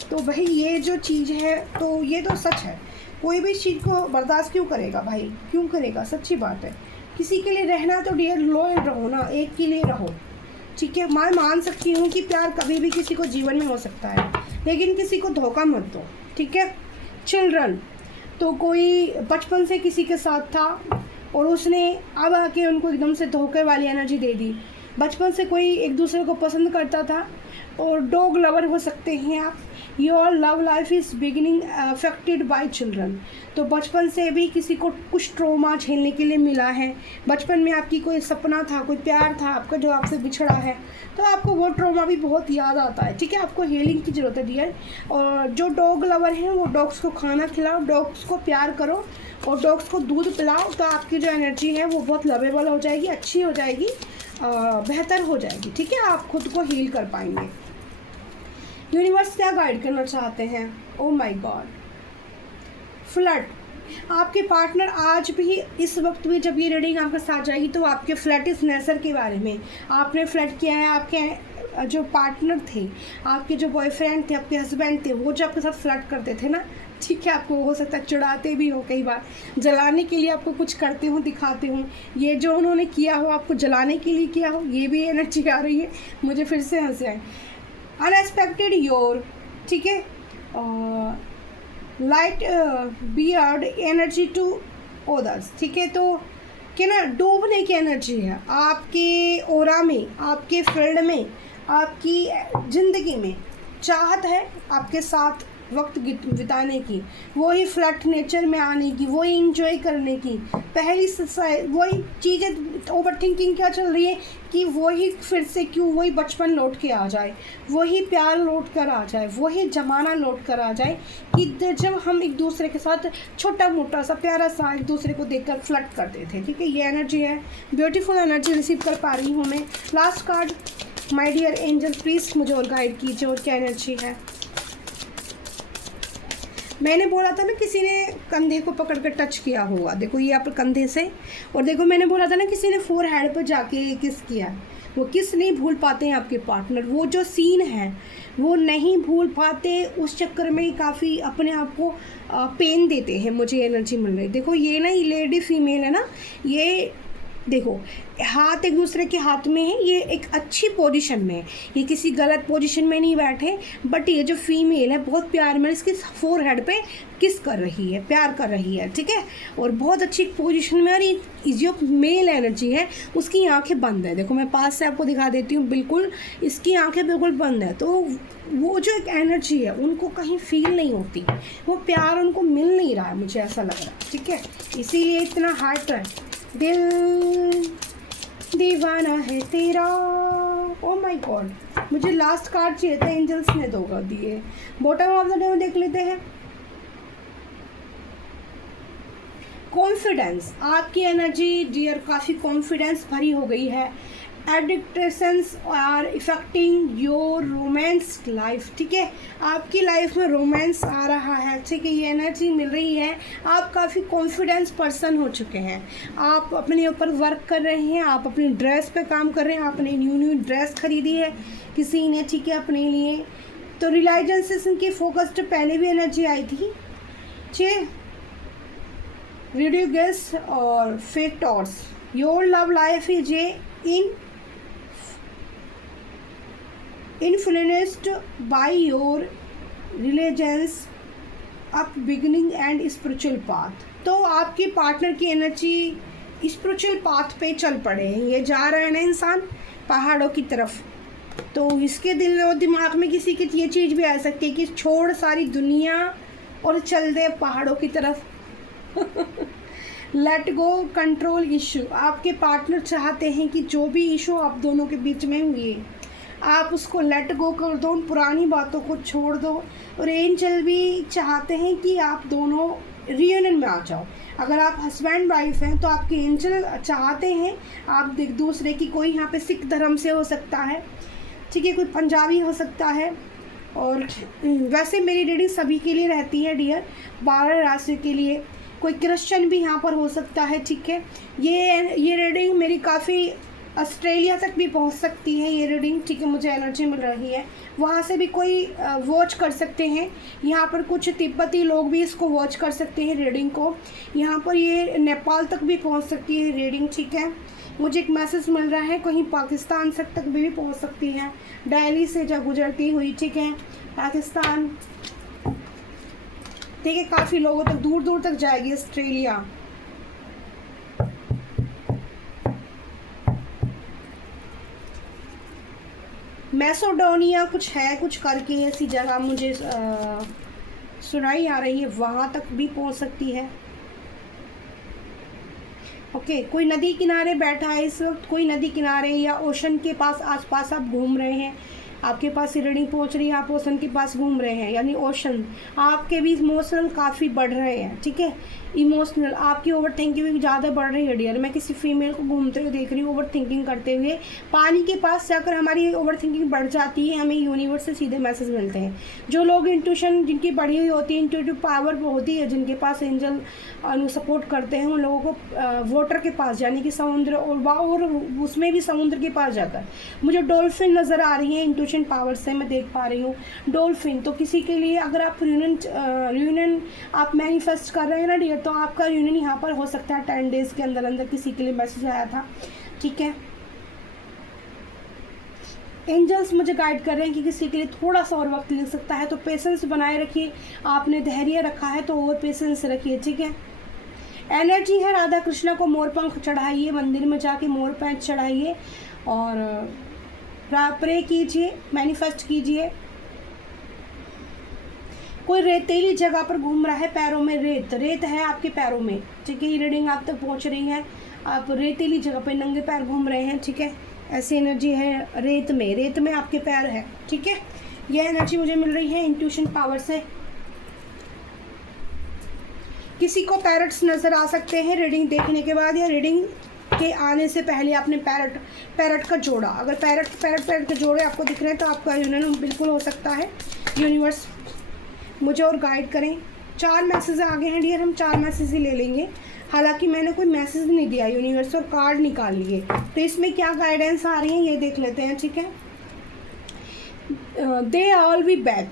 तो भाई ये जो चीज़ है तो ये तो सच है, कोई भी चीज़ को बर्दाश्त क्यों करेगा भाई, क्यों करेगा, सच्ची बात है। किसी के लिए रहना तो डियर लॉयल रहो ना, एक के लिए रहो, ठीक है। मैं मान सकती हूँ कि प्यार कभी भी किसी को जीवन में हो सकता है, लेकिन किसी को धोखा मत दो, ठीक है। चिल्ड्रन, तो कोई बचपन से किसी के साथ था और उसने अब आके उनको एकदम से धोखे वाली एनर्जी दे दी। बचपन से कोई एक दूसरे को पसंद करता था, और डॉग लवर हो सकते हैं आप। Your love life is beginning affected by children. तो बचपन से भी किसी को कुछ ट्रॉमा झेलने के लिए मिला है। बचपन में आपकी कोई सपना था, कोई प्यार था आपका जो आपसे बिछड़ा है, तो आपको वो ट्रॉमा भी बहुत याद आता है, ठीक है। आपको हीलिंग की ज़रूरत है डियर। और जो डॉग लवर हैं वो डॉग्स को खाना खिलाओ, डॉग्स को प्यार करो और डॉग्स को दूध पिलाओ, तो आपकी जो एनर्जी है वो बहुत लवेबल हो जाएगी, अच्छी हो जाएगी, बेहतर हो जाएगी, ठीक है। आप खुद को हील कर पाएंगे। यूनिवर्स क्या गाइड करना चाहते हैं? Oh my God, flirt. आपके पार्टनर आज भी, इस वक्त भी जब ये रीडिंग आपके साथ जाएगी तो आपके फ्लर्टिस नेचर के बारे में, आपने फ्लर्ट किया है, आपके जो पार्टनर थे, आपके जो बॉयफ्रेंड थे, आपके हस्बैंड थे, वो जो आपके साथ फ्लर्ट करते थे ना, ठीक है, आपको हो सकता है चिढ़ाते भी हो, कई बार जलाने के लिए आपको कुछ करते हो, दिखाते हो। ये जो उन्होंने किया हो आपको जलाने के लिए किया हो, ये भी एनर्जी आ रही है, मुझे फिर से हंसे आए। अनएक्सपेक्टेड योर, ठीक है, light beard energy to others, ठीक है। तो क्या ना, डूबने की एनर्जी है आपके ओरा में, आपके फील्ड में, आपकी ज़िंदगी में चाहत है आपके साथ वक्त बिताने की, वही फ्लर्ट नेचर में आने की, वही इंजॉय करने की, पहली वही चीज़ें। ओवर थिंकिंग क्या चल रही है कि वही फिर से क्यों, वही बचपन लौट के आ जाए, वही प्यार लौट कर आ जाए, वही ज़माना लौट कर आ जाए कि जब हम एक दूसरे के साथ छोटा मोटा सा प्यारा सा एक दूसरे को देखकर फ्लर्ट करते थे, ठीक है। ये एनर्जी है, ब्यूटीफुल एनर्जी रिसीव कर पा रही हूँ मैं। Last card, my dear angel please मुझे और गाइड कीजिए, और क्या एनर्जी है। मैंने बोला था ना किसी ने कंधे को पकड़ कर टच किया होगा, देखो ये आप कंधे से, और देखो मैंने बोला था ना किसी ने फोर हेड पर जाके किस किया। वो किस नहीं भूल पाते हैं आपके पार्टनर, वो जो सीन है वो नहीं भूल पाते, उस चक्कर में काफ़ी अपने आप को पेन देते हैं। मुझे एनर्जी मिल रही, देखो ये ना, ये लेडी फीमेल है ना, ये देखो हाथ एक दूसरे के हाथ में है, ये एक अच्छी पोजीशन में है, ये किसी गलत पोजीशन में नहीं बैठे, बट ये जो फीमेल है बहुत प्यार में इसके फोरहेड पे किस कर रही है, प्यार कर रही है, ठीक है, और बहुत अच्छी पोजीशन में। और ये जो मेल एनर्जी है उसकी आंखें बंद है, देखो मैं पास से आपको दिखा देती हूँ, बिल्कुल इसकी आंखें बिल्कुल बंद है। तो वो जो एक एनर्जी है उनको कहीं फील नहीं होती, वो प्यार उनको मिल नहीं रहा है, मुझे ऐसा लग रहा है, ठीक है। इसीलिए इतना हार्ट है, दिल दीवाना है तेरा। ओ माय गॉड, मुझे लास्ट कार्ड चाहिए था, एंजल्स ने दो कर दिए। बॉटम ऑफ द डे देख लेते हैं। कॉन्फिडेंस, आपकी एनर्जी डियर काफ़ी कॉन्फिडेंस भरी हो गई है। Addictions are affecting your romance life, ठीक है, आपकी लाइफ में रोमांस आ रहा है, ठीक है, ये एनर्जी मिल रही है। आप काफ़ी कॉन्फिडेंस पर्सन हो चुके हैं, आप अपने ऊपर वर्क कर रहे हैं, आप अपनी ड्रेस पे काम कर रहे हैं, आपने न्यू ड्रेस खरीदी है किसी ने, ठीक है, अपने लिए। तो रियलाइजेशन की फोकस्ड पहले भी एनर्जी आई थी, ठीक है। रिड्यूगस और factors, your love life is a influenced by your religions up beginning and spiritual path। तो आपके पार्टनर की एनर्जी स्पिरिचुअल पाथ पे चल पड़े हैं, ये जा रहे हैं ना इंसान पहाड़ों की तरफ, तो इसके दिल और दिमाग में किसी की ये चीज़ भी आ सकती है कि छोड़ सारी दुनिया और चल दे पहाड़ों की तरफ। लेट गो कंट्रोल इशू, आपके पार्टनर चाहते हैं कि जो भी इशू आप दोनों के बीच में हुए आप उसको लेट गो कर दो, उन पुरानी बातों को छोड़ दो। और एंजल भी चाहते हैं कि आप दोनों रियूनियन में आ जाओ। अगर आप हस्बैंड वाइफ हैं तो आपके एंजल चाहते हैं आप एक दूसरे की, कोई यहाँ पे सिख धर्म से हो सकता है, ठीक है, कोई पंजाबी हो सकता है। और वैसे मेरी रीडिंग सभी के लिए रहती है डियर, 12 राशि के लिए। कोई क्रिश्चियन भी यहाँ पर हो सकता है, ठीक है। ये रीडिंग मेरी काफ़ी ऑस्ट्रेलिया तक भी पहुँच सकती है ये रीडिंग, ठीक है। मुझे एनर्जी मिल रही है, वहाँ से भी कोई वॉच कर सकते हैं। यहाँ पर कुछ तिब्बती लोग भी इसको वॉच कर सकते हैं रीडिंग को। यहाँ पर ये नेपाल तक भी पहुँच सकती है रीडिंग, ठीक है। मुझे एक मैसेज मिल रहा है कहीं पाकिस्तान तक भी पहुँच सकती है, दिल्ली से जा गुजरती हुई, ठीक है। पाकिस्तान, ठीक है, काफ़ी लोगों तक, दूर दूर तक जाएगी ऑस्ट्रेलिया। मैसेडोनिया कुछ है, कुछ करके ऐसी जगह मुझे सुनाई आ रही है, वहाँ तक भी पहुँच सकती है। ओके, कोई नदी किनारे बैठा है इस वक्त, कोई नदी किनारे या ओशन के पास आसपास आप घूम रहे हैं, आपके पास रीडिंग पहुंच रही है, आप ओशन के पास घूम रहे हैं, यानी ओशन आपके भी इमोशनल काफ़ी बढ़ रहे हैं, ठीक है। इमोशनल आपकी ओवर थिंकिंग भी ज़्यादा बढ़ रही है डियर। मैं किसी फीमेल को घूमते हुए देख रही हूँ ओवर थिंकिंग करते हुए। पानी के पास जाकर हमारी ओवर थिंकिंग बढ़ जाती है, हमें यूनिवर्स से सीधे मैसेज मिलते हैं। जो लोग इंट्यूशन जिनकी बढ़ी हुई होती है, इंट्यूटिव पावर होती है, जिनके पास एंजल सपोर्ट करते हैं, उन लोगों को वाटर के पास यानी कि समुद्र और उसमें भी समुद्र के पास जाता है। मुझे डॉल्फिन नज़र आ रही है इंट्यूशन पावर से, मैं देख पा रही हूँ डॉल्फिन। तो किसी के लिए अगर आप यूनियन आप मैनिफेस्ट कर रहे हैं ना डियर, तो आपका यूनियन यहाँ पर हो सकता है 10 डेज़ के अंदर अंदर। किसी के लिए मैसेज आया था, ठीक है। एंजल्स मुझे गाइड कर रहे हैं कि किसी के लिए थोड़ा सा और वक्त लग सकता है, तो पेशेंस बनाए रखिए। आपने धैर्य रखा है तो और पेशेंस रखिए, ठीक है। एनर्जी है राधा कृष्णा को मोर पंख चढ़ाइए, मंदिर में जाके मोर पंख चढ़ाइए और प्रे कीजिए, मैनिफेस्ट कीजिए। कोई रेतीली जगह पर घूम रहा है, पैरों में रेत है आपके पैरों में, ठीक है। ये रीडिंग आप तक पहुंच रही है, आप रेतीली जगह पर नंगे पैर घूम रहे हैं, ठीक है। ऐसी एनर्जी है रेत में आपके पैर है, ठीक है। ये एनर्जी मुझे मिल रही है इंट्यूशन पावर से। किसी को पैरट्स नज़र आ सकते हैं रीडिंग देखने के बाद, या रीडिंग के आने से पहले आपने पैरट का जोड़ा। अगर पैरट के जोड़े आपको दिख रहे हैं तो आपका यूनियन बिल्कुल हो सकता है। यूनिवर्स मुझे और गाइड करें। 4 मैसेज आगे हैं डियर, हम 4 मैसेज ही ले लेंगे। हालांकि मैंने कोई मैसेज नहीं दिया यूनिवर्स, और कार्ड निकाल लिए, तो इसमें क्या गाइडेंस आ रही है ये देख लेते हैं, ठीक है। They all be back.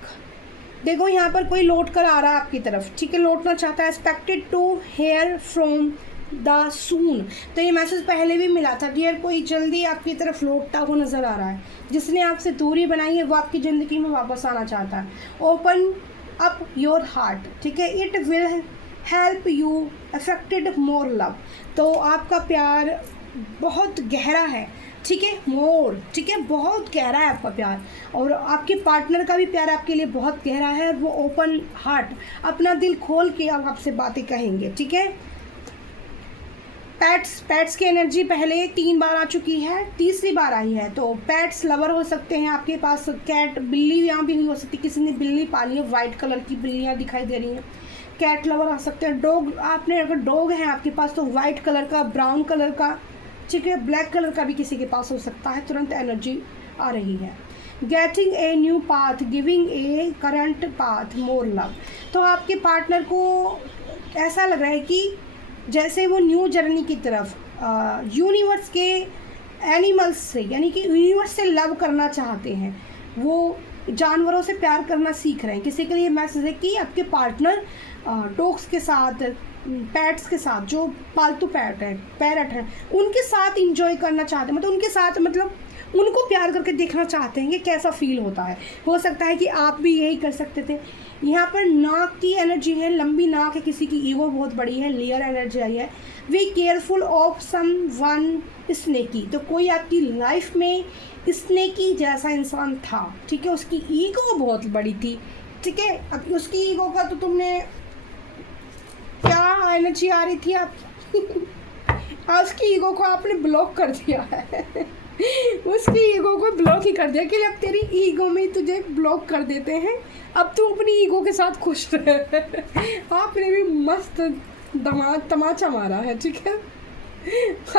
देखो यहाँ पर कोई लौट कर आ रहा है आपकी तरफ, ठीक है, लौटना चाहता है। Expected to hear from the soon. तो ये मैसेज पहले भी मिला था डियर, कोई जल्दी आपकी तरफ लौटता हुआ नज़र आ रहा है। जिसने आपसे दूरी बनाई है वो आपकी ज़िंदगी में वापस आना चाहता है। ओपन अप योर हार्ट, ठीक है, it will help you affected more love. तो आपका प्यार बहुत गहरा है, ठीक है, मोर, ठीक है, बहुत गहरा है आपका प्यार, और आपके पार्टनर का भी प्यार आपके लिए बहुत गहरा है। वो ओपन हार्ट, अपना दिल खोल के आपसे बातें कहेंगे, ठीक है। पैट्स की एनर्जी पहले 3 बार आ चुकी है, तीसरी बार आई है। तो पैट्स लवर हो सकते हैं आपके पास, कैट, बिल्ली यहाँ भी नहीं हो सकती, किसी ने बिल्ली पाली है, वाइट कलर की बिल्लियाँ दिखाई दे रही हैं। कैट लवर आ सकते हैं। डॉग, आपने अगर डॉग है आपके पास तो वाइट कलर का, ब्राउन कलर का, ठीक है, ब्लैक कलर का भी किसी के पास हो सकता है। तुरंत एनर्जी आ रही है। Getting a new path, giving a current path, more love. तो आपके पार्टनर को ऐसा लग रहा है कि जैसे वो न्यू जर्नी की तरफ यूनिवर्स के एनिमल्स से, यानी कि यूनिवर्स से लव करना चाहते हैं, वो जानवरों से प्यार करना सीख रहे हैं। किसी के लिए मैसेज है कि आपके पार्टनर डॉग्स के साथ, पैट्स के साथ, जो पालतू पैरट हैं उनके साथ इंजॉय करना चाहते हैं, मतलब उनके साथ, मतलब उनको प्यार करके देखना चाहते हैं कि कैसा फील होता है। हो सकता है कि आप भी यही कर सकते थे। यहाँ पर नाक की एनर्जी है, लंबी नाक है, किसी की ईगो बहुत बड़ी है, लेयर एनर्जी आई है। Be careful of someone sneaky. तो कोई आपकी लाइफ में स्नेकी जैसा इंसान था, ठीक है, उसकी ईगो बहुत बड़ी थी, ठीक है। अब उसकी ईगो का तो तुमने क्या एनर्जी आ रही थी आपकी उसकी ईगो को आपने ब्लॉक कर दिया है उसकी ईगो को ब्लॉक ही कर दिया कि अब तेरी ईगो में तुझे ब्लॉक कर देते हैं, अब तू अपनी ईगो के साथ खुश रहे आपने भी मस्त तमाचा मारा है, ठीक है।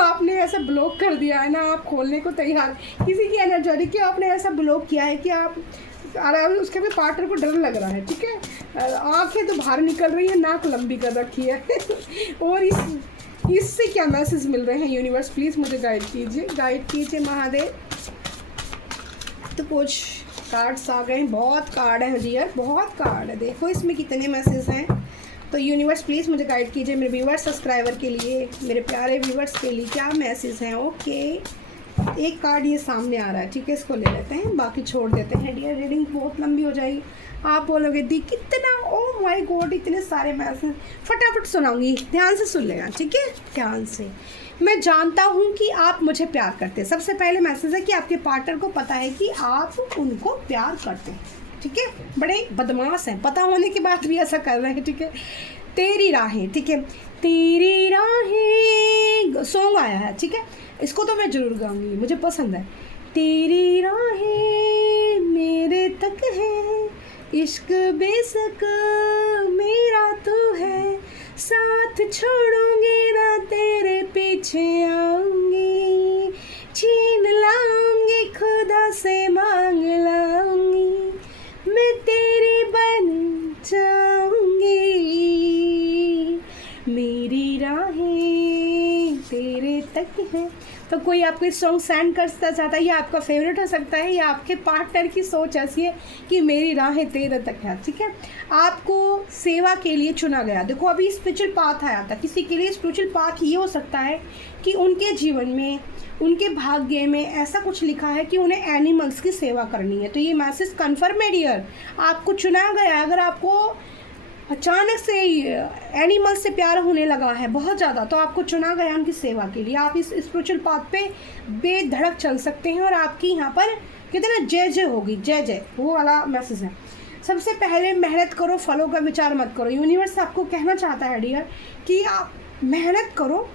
आपने ऐसा ब्लॉक कर दिया है ना, आप खोलने को तैयार, किसी की एनर्जी कि आपने ऐसा ब्लॉक किया है कि आप और उसके भी पार्टनर को डर लग रहा है, ठीक है। आंखें तो बाहर निकल रही है, नाक लंबी कर रखी है और इससे क्या मैसेज मिल रहे हैं यूनिवर्स, प्लीज़ मुझे गाइड कीजिए महादेव। तो कुछ कार्ड्स आ गए, बहुत कार्ड हैं डियर, बहुत कार्ड है, देखो इसमें कितने मैसेज हैं। तो यूनिवर्स प्लीज़ मुझे गाइड कीजिए, मेरे व्यूवर्स सब्सक्राइबर के लिए, मेरे प्यारे व्यूवर्स के लिए क्या मैसेज हैं। ओके, एक कार्ड ये सामने आ रहा है, ठीक है, इसको ले लेते हैं, बाकी छोड़ देते हैं डियर, रीडिंग बहुत लंबी हो जाएगी। आप बोलोगे दी कितना, ओ माय गॉड इतने सारे मैसेज, फटाफट सुनाऊंगी, ध्यान से सुन लेना, ठीक है, ध्यान से। मैं जानता हूँ कि आप मुझे प्यार करते हैं। सबसे पहले मैसेज है कि आपके पार्टनर को पता है कि आप उनको प्यार करते हैं, ठीक है, बड़े बदमाश हैं, पता होने के बाद भी ऐसा कर रहे हैं, ठीक है। तेरी राहें, ठीक है, तेरी राहें सॉन्ग आया है, ठीक है, इसको तो मैं ज़रूर गाऊंगी, मुझे पसंद है। तेरी राहें मेरे तक है, इश्क बेशक मेरा तो है, साथ छोड़ूंगी ना तेरे पीछे आऊंगी, छीन लाऊंगी खुदा से मांग लाऊंगी, मैं तेरी बन जाऊंगी, मेरी राहें तेरे तक है। तो कोई आपको इस सॉन्ग सेंड करना चाहता है, या आपका फेवरेट हो सकता है, या आपके पार्टनर की सोच ऐसी है कि मेरी राहें तेरे तक है, ठीक है। आपको सेवा के लिए चुना गया। देखो अभी स्पिरिचुअल पाथ आया था, किसी के लिए स्पिरिचुअल पाथ ये हो सकता है कि उनके जीवन में, उनके भाग्य में ऐसा कुछ लिखा है कि उन्हें एनिमल्स की सेवा करनी है। तो ये मैसेज कन्फर्म है डियर, आपको चुना गया। अगर आपको अचानक से एनिमल से प्यार होने लगा है बहुत ज़्यादा, तो आपको चुना गया उनकी सेवा के लिए। आप इस स्पिरिचुअल पाथ पे बेधड़क चल सकते हैं और आपकी यहाँ पर कितना जय जय होगी, जय जय, वो वाला मैसेज है। सबसे पहले मेहनत करो, फलों का विचार मत करो। यूनिवर्स आपको कहना चाहता है डियर कि आप मेहनत करो,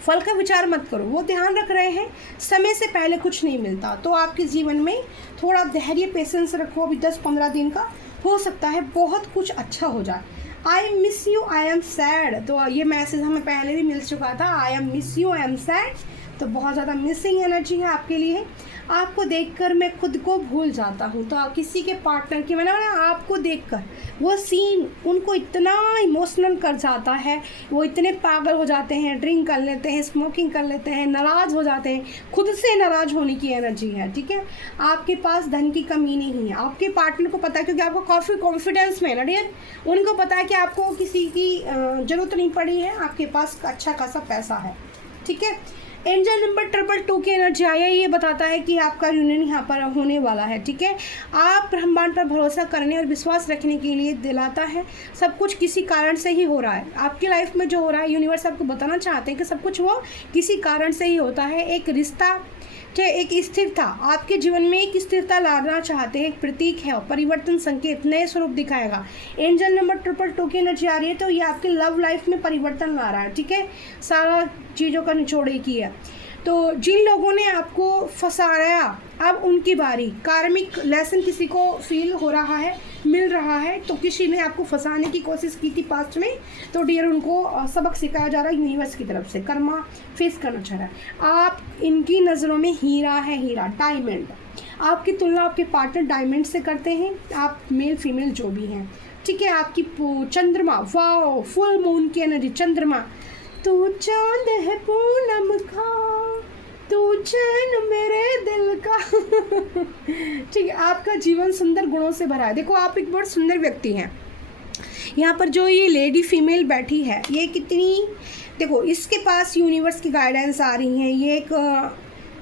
फल का विचार मत करो। वो ध्यान रख रहे हैं समय से पहले कुछ नहीं मिलता, तो आपके जीवन में थोड़ा धैर्य, पेशेंस रखो। अभी 10-15 दिन का हो सकता है बहुत कुछ अच्छा हो जाए। I miss you, I am sad, तो ये मैसेज हमें पहले भी मिल चुका था। I am miss you, I am sad, तो बहुत ज़्यादा मिसिंग एनर्जी है आपके लिए। आपको देखकर मैं खुद को भूल जाता हूँ। तो किसी के पार्टनर की, मैंने बोला आपको देखकर वो सीन उनको इतना इमोशनल कर जाता है, वो इतने पागल हो जाते हैं, ड्रिंक कर लेते हैं, स्मोकिंग कर लेते हैं, नाराज़ हो जाते हैं, खुद से नाराज़ होने की एनर्जी है, ठीक है। आपके पास धन की कमी नहीं है, आपके पार्टनर को पता है, क्योंकि आपको काफ़ी कॉन्फिडेंस में है ना डियर, उनको पता है कि आपको किसी की ज़रूरत नहीं पड़ी है, आपके पास अच्छा खासा पैसा है, ठीक है। एंजल नंबर 222 की एनर्जी आई है, ये बताता है कि आपका यूनियन यहाँ पर होने वाला है, ठीक है। आप ब्रह्मांड पर भरोसा करने और विश्वास रखने के लिए दिलाता है। सब कुछ किसी कारण से ही हो रहा है आपकी लाइफ में, जो हो रहा है यूनिवर्स आपको बताना चाहते हैं कि सब कुछ वो किसी कारण से ही होता है। एक रिश्ता, एक स्थिरता, आपके जीवन में एक स्थिरता लाना चाहते हैं, एक प्रतीक है, परिवर्तन संकेत, नए स्वरूप दिखाएगा। एंजल नंबर 222 की एनर्जी आ रही है, तो ये आपके लव लाइफ में परिवर्तन ला रहा है, ठीक है। सारा चीज़ों का निचोड़ एक ही है। तो जिन लोगों ने आपको फंसाया, अब उनकी बारी। कार्मिक लेसन किसी को फील हो रहा है, मिल रहा है, तो किसी ने आपको फंसाने की कोशिश की थी पास्ट में, तो डियर उनको सबक सिखाया जा रहा है यूनिवर्स की तरफ से, कर्मा फेस करना चाह रहा है। आप इनकी नज़रों में हीरा है, हीरा, डायमंड। आपकी तुलना आपके पार्टनर डायमंड से करते हैं, आप मेल फीमेल जो भी हैं, ठीक है। आपकी चंद्रमा, वाओ, फुल मून की एनर्जी, चंद्रमा, तू चांद है पूनम का, तू चैन मेरे दिल का ठीक है। आपका जीवन सुंदर गुणों से भरा है। देखो आप एक बहुत सुंदर व्यक्ति हैं। यहाँ पर जो ये लेडी फीमेल बैठी है, ये कितनी, देखो इसके पास यूनिवर्स की गाइडेंस आ रही हैं। ये एक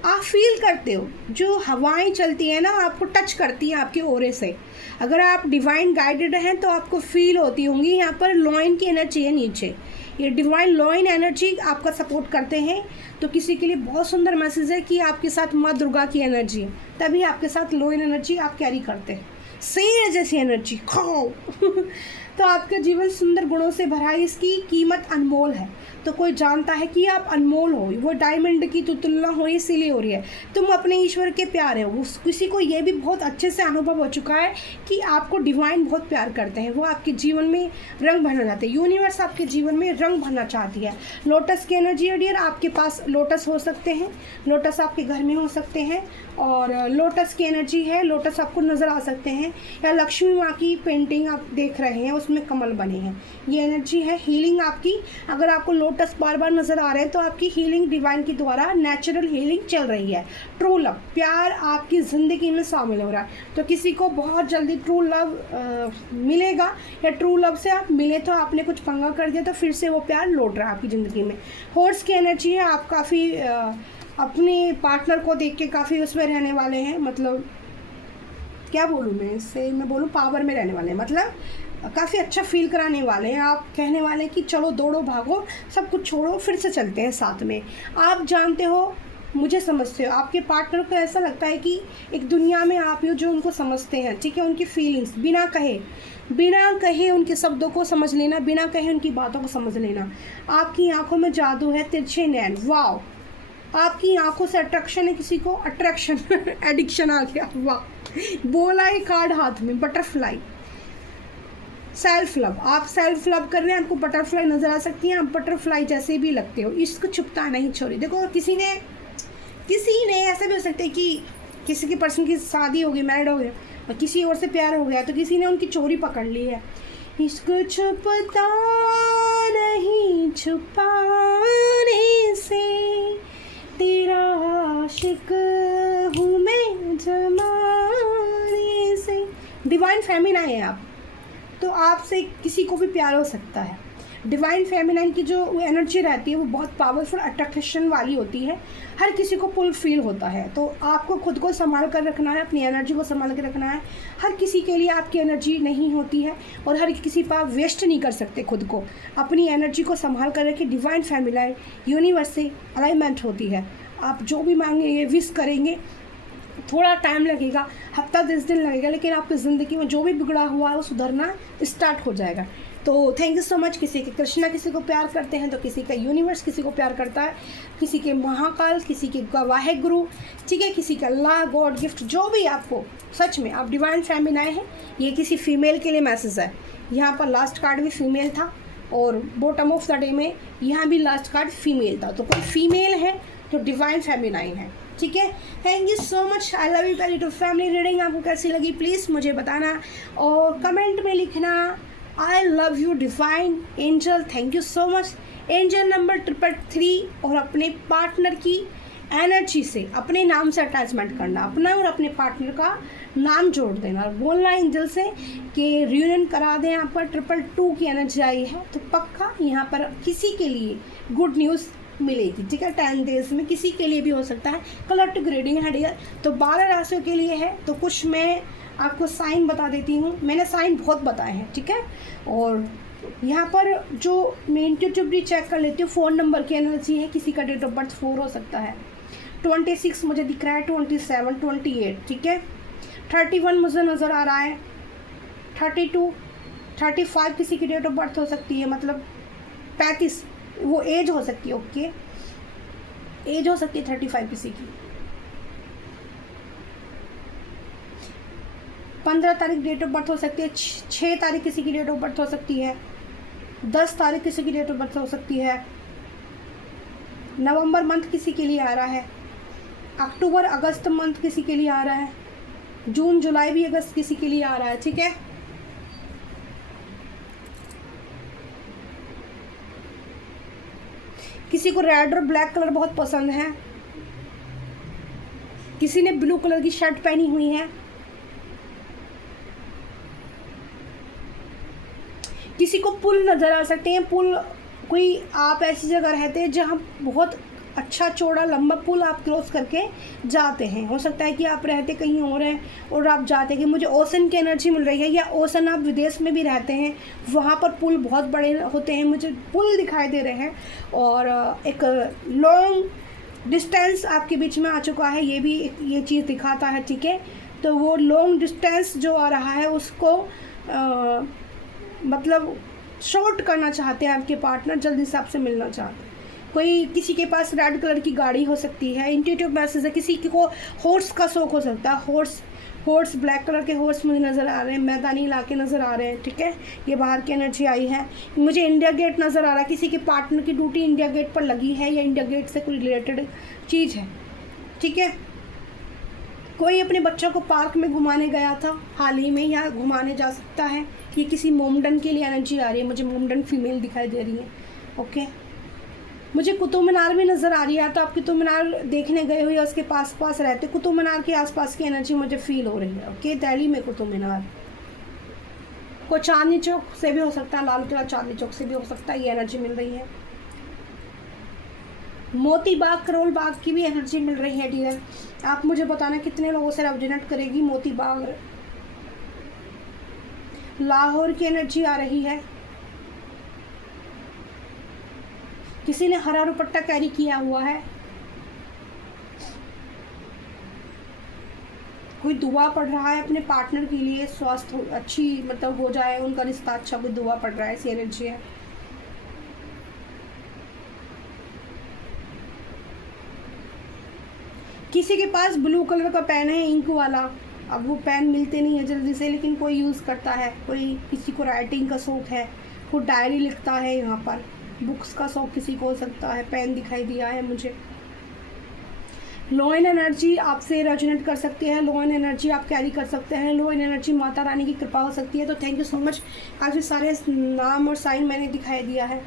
आप फील करते हो, जो हवाएं चलती हैं ना, आपको टच करती हैं आपके ओरे से। अगर आप डिवाइन गाइडेड हैं तो आपको फील होती होंगी। यहाँ पर लॉइन की एनर्जी है नीचे, ये डिवाइन लॉइन एनर्जी आपका सपोर्ट करते हैं। तो किसी के लिए बहुत सुंदर मैसेज है कि आपके साथ माँ दुर्गा की एनर्जी है, तभी आपके साथ लॉइन एनर्जी आप कैरी करते हैं, शेर जैसी एनर्जी खाओ तो आपका जीवन सुंदर गुणों से भरा है, इसकी कीमत अनमोल है। तो कोई जानता है कि आप अनमोल हो। वो डायमंड की तो तुलना हो इसीलिए हो रही है, तुम अपने ईश्वर के प्यारे हो। किसी को ये भी बहुत अच्छे से अनुभव हो चुका है कि आपको डिवाइन बहुत प्यार करते हैं, वो आपके जीवन में रंग भरना चाहते हैं। यूनिवर्स आपके जीवन में रंग भरना चाहती है। लोटस की एनर्जी है डियर, आपके पास लोटस हो सकते हैं, लोटस आपके घर में हो सकते हैं, और लोटस की एनर्जी है, लोटस आपको नज़र आ सकते हैं, या लक्ष्मी माँ की पेंटिंग आप देख रहे हैं उसमें कमल बने हैं, ये एनर्जी है। हीलिंग आपकी, अगर आपको लोटस बार बार नज़र आ रहे हैं तो आपकी हीलिंग डिवाइन के द्वारा नेचुरल हीलिंग चल रही है। ट्रू लव, प्यार आपकी ज़िंदगी में शामिल हो रहा है, तो किसी को बहुत जल्दी ट्रू लव मिलेगा, या ट्रू लव से आप मिले तो आपने कुछ पंगा कर दिया तो फिर से वो प्यार लौट रहा है आपकी ज़िंदगी में। हॉर्स की एनर्जी है, आप काफ़ी अपने पार्टनर को देख के काफ़ी उसमें रहने वाले हैं, मतलब क्या बोलूँ मैं इससे, मैं बोलूँ पावर में रहने वाले हैं, मतलब काफ़ी अच्छा फील कराने वाले हैं। आप कहने वाले हैं कि चलो दौड़ो भागो सब कुछ छोड़ो फिर से चलते हैं साथ में। आप जानते हो, मुझे समझते हो, आपके पार्टनर को ऐसा लगता है कि एक दुनिया में आप ही हो जो उनको समझते हैं, ठीक है। उनकी फीलिंग्स बिना कहे उनके शब्दों को समझ लेना, बिना कहे उनकी बातों को समझ लेना। आपकी आंखों में जादू है, तिरछे नैन, वाव। आपकी आंखों से अट्रैक्शन है, किसी को अट्रैक्शन एडिक्शन आ गया, वाह। बोला है कार्ड हाथ में, बटरफ्लाई। सेल्फ लव, आप सेल्फ लव कर रहे हैं, आपको बटरफ्लाई नज़र आ सकती हैं, आप बटरफ्लाई जैसे भी लगते हो। इश्क छुपता नहीं छोरी। देखो किसी ने ऐसा भी हो सकता है कि किसी की पर्सन की शादी हो गई, मैरिड हो गया, और किसी और से प्यार हो गया तो किसी ने उनकी चोरी पकड़ ली है। इश्क छुपता नहीं छुपाने से, तेरा आशिक हूँ मैं जमाने से। डिवाइन फेमिनाइन है आप, तो आपसे किसी को भी प्यार हो सकता है। डिवाइन फेमिनाइन की जो एनर्जी रहती है वो बहुत पावरफुल अट्रैक्शन वाली होती है, हर किसी को पुल फील होता है। तो आपको खुद को संभाल कर रखना है, अपनी एनर्जी को संभाल कर रखना है। हर किसी के लिए आपकी एनर्जी नहीं होती है, और हर किसी पर आप वेस्ट नहीं कर सकते खुद को। अपनी एनर्जी को संभाल कर रखें। डिवाइन फेमिनाइन यूनिवर्स से अलाइनमेंट होती है। आप जो भी मांगेंगे, विश करेंगे, थोड़ा टाइम लगेगा, हफ्ता 10 दिन लगेगा, लेकिन आपकी ज़िंदगी में जो भी बिगड़ा हुआ है वो सुधरना स्टार्ट हो जाएगा। तो थैंक यू सो मच। किसी के कृष्णा किसी को प्यार करते हैं, तो किसी का यूनिवर्स किसी को प्यार करता है, किसी के महाकाल, किसी के वाहे गुरु, ठीक है, किसी का अल्लाह, गॉड, गिफ्ट, जो भी आपको। सच में आप डिवाइन फेमिनाइन हैं। ये किसी फीमेल के लिए मैसेज है। यहाँ पर लास्ट कार्ड भी फीमेल था, और बॉटम ऑफ द डे में यहाँ भी लास्ट कार्ड फीमेल था। तो कोई फीमेल है जो डिवाइन फेमिनाइन है, ठीक है। Thank you so much. I love you very too. Family reading आपको कैसी लगी प्लीज़ मुझे बताना, और कमेंट में लिखना आई love you divine angel. Thank you so much. Angel number 333, और अपने पार्टनर की एनर्जी से अपने नाम से अटैचमेंट करना, अपना और अपने पार्टनर का नाम जोड़ देना, और बोलना एंजल से कि रियूनियन करा दें। यहाँ पर 222 की एनर्जी आई है, तो पक्का यहाँ पर किसी के लिए गुड न्यूज़ मिलेगी, ठीक है। 10 डेज में किसी के लिए भी हो सकता है। कलेक्टिव रीडिंग है डियर, तो 12 राशियों के लिए है। तो कुछ मैं आपको साइन बता देती हूँ, मैंने साइन बहुत बताए हैं, ठीक है। और यहाँ पर जो मैं इंट्यूटिवली चेक कर लेती हूँ, फ़ोन नंबर की एनर्जी है, किसी का डेट ऑफ बर्थ 4 हो सकता है, 26 मुझे दिख रहा है, 27, 28, ठीक है, 31 मुझे नज़र आ रहा है, 32, 35 किसी की डेट ऑफ बर्थ हो सकती है, मतलब 35 वो एज हो सकती है, ओके, एज हो सकती है 35 किसी की। 15 तारीख डेट ऑफ बर्थ हो सकती है, 6 तारीख किसी की डेट ऑफ बर्थ हो सकती है, 10 तारीख किसी की डेट ऑफ बर्थ हो सकती है, नवंबर मंथ किसी के लिए आ रहा है, अक्टूबर अगस्त मंथ किसी के लिए आ रहा है, जून जुलाई भी अगस्त किसी के लिए आ रहा है, ठीक है। किसी को रेड और ब्लैक कलर बहुत पसंद है, किसी ने ब्लू कलर की शर्ट पहनी हुई है, किसी को पुल नज़र आ सकते हैं। पुल, कोई आप ऐसी जगह रहते हैं जहाँ बहुत अच्छा चौड़ा लंबा पुल आप क्रॉस करके जाते हैं। हो सकता है कि आप रहते कहीं और हैं और आप जाते हैं कि मुझे ओशन की एनर्जी मिल रही है, या ओशन आप विदेश में भी रहते हैं, वहाँ पर पुल बहुत बड़े होते हैं, मुझे पुल दिखाई दे रहे हैं। और एक लॉन्ग डिस्टेंस आपके बीच में आ चुका है, ये भी ये चीज़ दिखाता है, ठीक है। तो वो लॉन्ग डिस्टेंस जो आ रहा है उसको मतलब शॉर्ट करना चाहते हैं आपके पार्टनर, जल्दी से आपसे मिलना चाहते हैं। कोई किसी के पास रेड कलर की गाड़ी हो सकती है, इंट्यूटिव मैसेज है, किसी को हॉर्स का शौक हो सकता है, हॉर्स ब्लैक कलर के हॉर्स मुझे नज़र आ रहे हैं, मैदानी इलाके नज़र आ रहे हैं, ठीक है। ये बाहर की एनर्जी आई है। मुझे इंडिया गेट नज़र आ रहा है, किसी के पार्टनर की ड्यूटी इंडिया गेट पर लगी है या इंडिया गेट से कोई रिलेटेड चीज़ है, ठीक है। कोई अपने बच्चों को पार्क में घुमाने गया था हाल ही में, या घुमाने जा सकता है। ये किसी मोमडन के लिए एनर्जी आ रही है, मुझे मोमडन फीमेल दिखाई दे रही है, ओके। मुझे कुतुब मीनार भी नज़र आ रही है, तो आप कुतुब मीनार देखने गए हो या उसके पास रहते, कुतुब मीनार के आसपास की एनर्जी मुझे फील हो रही है, ओके। दिल्ली में कुतुब मीनार, कोई चांदनी चौक से भी हो सकता है, लाल किला चांदनी चौक से भी हो सकता है, ये एनर्जी मिल रही है। मोती बाग, करोल बाग की भी एनर्जी मिल रही है डियर। आप मुझे बताना कितने लोगों से रेजोनेट करेगी मोती बाग। लाहौर की एनर्जी आ रही है, किसी ने हरा दुपट्टा कैरी किया हुआ है, कोई दुआ पढ़ रहा है अपने पार्टनर के लिए, स्वास्थ्य अच्छी मतलब हो जाए, उनका रिश्ता अच्छा, कोई दुआ पढ़ रहा है, ऐसी एनर्जी है। किसी के पास ब्लू कलर का पेन है, इंक वाला। अब वो पेन मिलते नहीं है जल्दी से, लेकिन कोई यूज़ करता है, कोई किसी को राइटिंग का शौक है, कोई डायरी लिखता है, यहाँ पर बुक्स का शौक किसी को हो सकता है। पेन दिखाई दिया है मुझे। लो इन एनर्जी आपसे रेजोनेट कर सकते हैं, लो इन एनर्जी आप कैरी कर सकते हैं, लो इन एनर्जी माता रानी की कृपा हो सकती है। तो थैंक यू सो मच। आज ये सारे नाम और साइन मैंने दिखाई दिया है।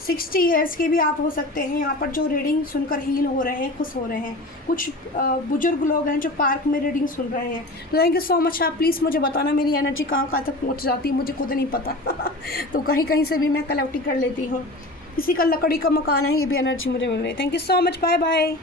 60 ईयर्स के भी आप हो सकते हैं यहाँ पर, जो रीडिंग सुनकर हील हो रहे हैं, खुश हो रहे हैं। कुछ बुजुर्ग लोग हैं जो पार्क में रीडिंग सुन रहे हैं। तो थैंक यू सो मच। आप प्लीज़ मुझे बताना मेरी एनर्जी कहाँ कहाँ तक पहुँच जाती है, मुझे खुद नहीं पता तो कहीं कहीं से भी मैं कलेक्ट कर लेती हूँ। किसी का लकड़ी का मकान है, ये भी एनर्जी मुझे मिल रही है। Thank you so much, bye bye.